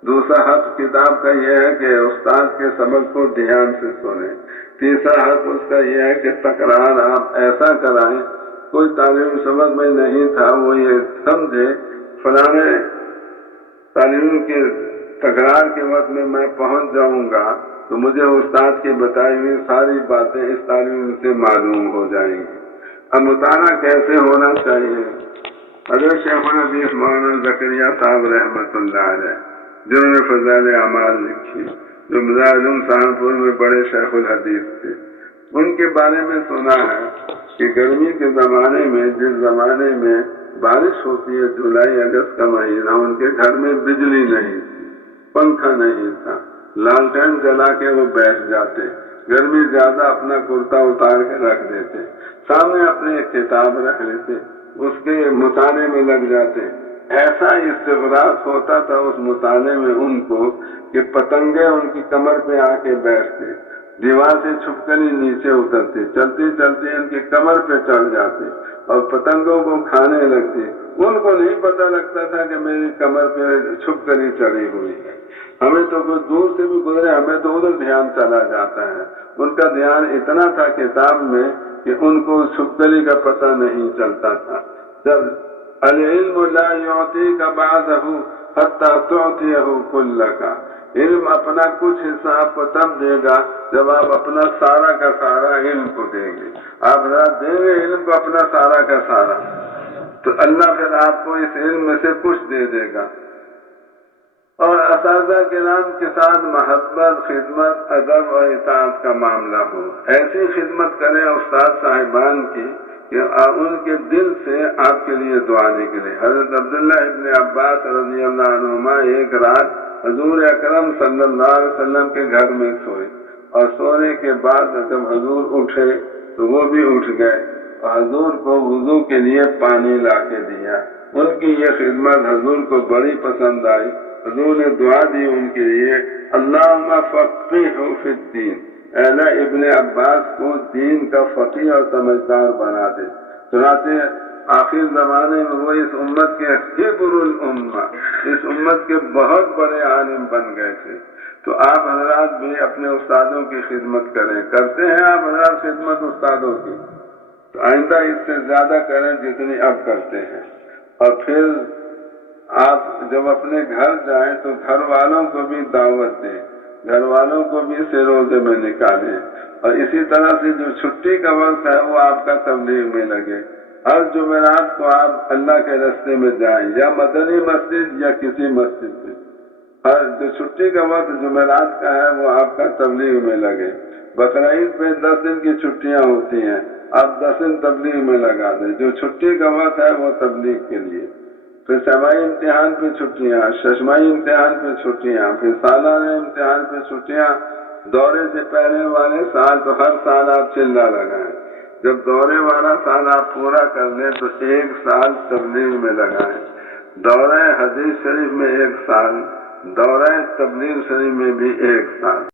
دوسرا حق کتاب کا یہ ہے کہ استاد کے سبق کو دھیان سے سنیں، تیسرا حق اس کا یہ ہے کہ تکرار آپ ایسا کرائیں، کوئی تعلیم سبق میں نہیں تھا وہ یہ سمجھے فلانے تعلیم کے تکرار کے وقت میں پہنچ جاؤں گا تو مجھے استاد کی بتائی ہوئی ساری باتیں اس تعلیم سے معلوم ہو جائیں گی۔ اب مطالعہ کیسے ہونا چاہیے؟ حضرت شیخ الحدیث مولانا زکریا صاحب رحمۃ اللہ علیہ، جنہوں نے فضائل اعمال لکھی، جو مظاہر سہارنپور میں بڑے شیخ الحدیث تھے، ان کے بارے میں سنا ہے کہ گرمی کے زمانے میں، جس زمانے میں بارش ہوتی ہے جولائی اگست کا مہینہ، ان کے گھر میں بجلی نہیں تھی، پنکھا نہیں تھا، لالٹین جلا کے وہ بیٹھ جاتے، گرمی زیادہ اپنا کرتا اتار کے رکھ دیتے، سامنے اپنے ایک کتاب رکھ لیتے، اس کے مطالعے میں لگ جاتے۔ ایسا استغراق ہوتا تھا اس مطالعے میں ان کو کہ پتنگیں ان کی کمر پہ آ کے بیٹھتے، دیوار سے چھپ کر ہی نیچے اترتے، چلتے چلتے ان کی کمر پہ چڑھ جاتے اور پتنگوں کو کھانے لگتے۔ ان کو نہیں پتہ لگتا تھا کہ میری کمر پہ چھپ کر ہی چڑھی ہوئی ہے، ہمیں تو کوئی دور سے بھی گزرے ہمیں تو ادھر دھیان چلا جاتا ہے۔ ان کا دھیان اتنا تھا کتاب میں کہ ان کو چھپکلی کا پتہ نہیں چلتا تھا۔ جب العلم لا یعطیک بعضہ حتی تعطیہ کلک، علم اپنا کچھ حصہ آپ کو تب دے گا جب آپ اپنا سارا کا سارا علم کو دیں گے۔ آپ دیں گے علم کو اپنا سارا کا سارا تو اللہ پھر آپ کو اس علم میں سے کچھ دے دے گا۔ اور اساتذہ کرام کے ساتھ محبت، خدمت، ادب اور اطاعت کا معاملہ ہو، ایسی خدمت کریں استاد صاحبان کی کہ ان کے دل سے آپ کے لیے دعا نکلے۔ حضرت عبداللہ ابن عباس رضی اللہ عنہما ایک رات حضور اکرم صلی اللہ علیہ وسلم کے گھر میں سوئے، اور سونے کے بعد جب حضور اٹھے تو وہ بھی اٹھ گئے اور حضور کو وضو کے لیے پانی لا کے دیا۔ ان کی یہ خدمت حضور کو بڑی پسند آئی۔ حضور نے دعا دی ان کے لیے، اللہم فقہہ فی الدین، اے اللہ ابن عباس کو دین کا فقیہ اور سمجھدار بنا دے۔ چنانچہ آخر زمانے میں وہ اس امت کے کبر الامہ، اس امت کے بہت بڑے عالم بن گئے تھے۔ تو آپ حضرات بھی اپنے استادوں کی خدمت کریں، کرتے ہیں آپ حضرات خدمت استادوں کی، تو آئندہ اس سے زیادہ کریں جتنی اب کرتے ہیں۔ اور پھر آپ جب اپنے گھر جائیں تو گھر والوں کو بھی دعوت دیں، گھر والوں کو بھی سے روزے میں نکالیں، اور اسی طرح سے جو چھٹی کا وقت ہے وہ آپ کا تبلیغ میں لگے۔ ہر جمعرات کو آپ اللہ کے راستے میں جائیں، یا مدنی مسجد یا کسی مسجد میں، ہر جو چھٹی کا وقت جمعرات کا ہے وہ آپ کا تبلیغ میں لگے۔ بقرعید پہ 10 دن کی چھٹیاں ہوتی ہیں، آپ 10 دن تبلیغ میں لگا دیں، جو چھٹی کا وقت ہے وہ تبلیغ کے لیے۔ پھر سمائی امتحان پہ چھٹیاں، ششمائی امتحان پہ چھٹیاں، پھر سالانہ امتحان پہ چھٹیاں، دورے سے پہلے والے سال تو ہر سال آپ چلہ لگائیں، جب دورے والا سال آپ پورا کر لیں تو 1 سال تبلیغ میں لگائیں، دورہ حدیث شریف میں 1 سال، دورہ تبلیغ شریف میں بھی 1 سال۔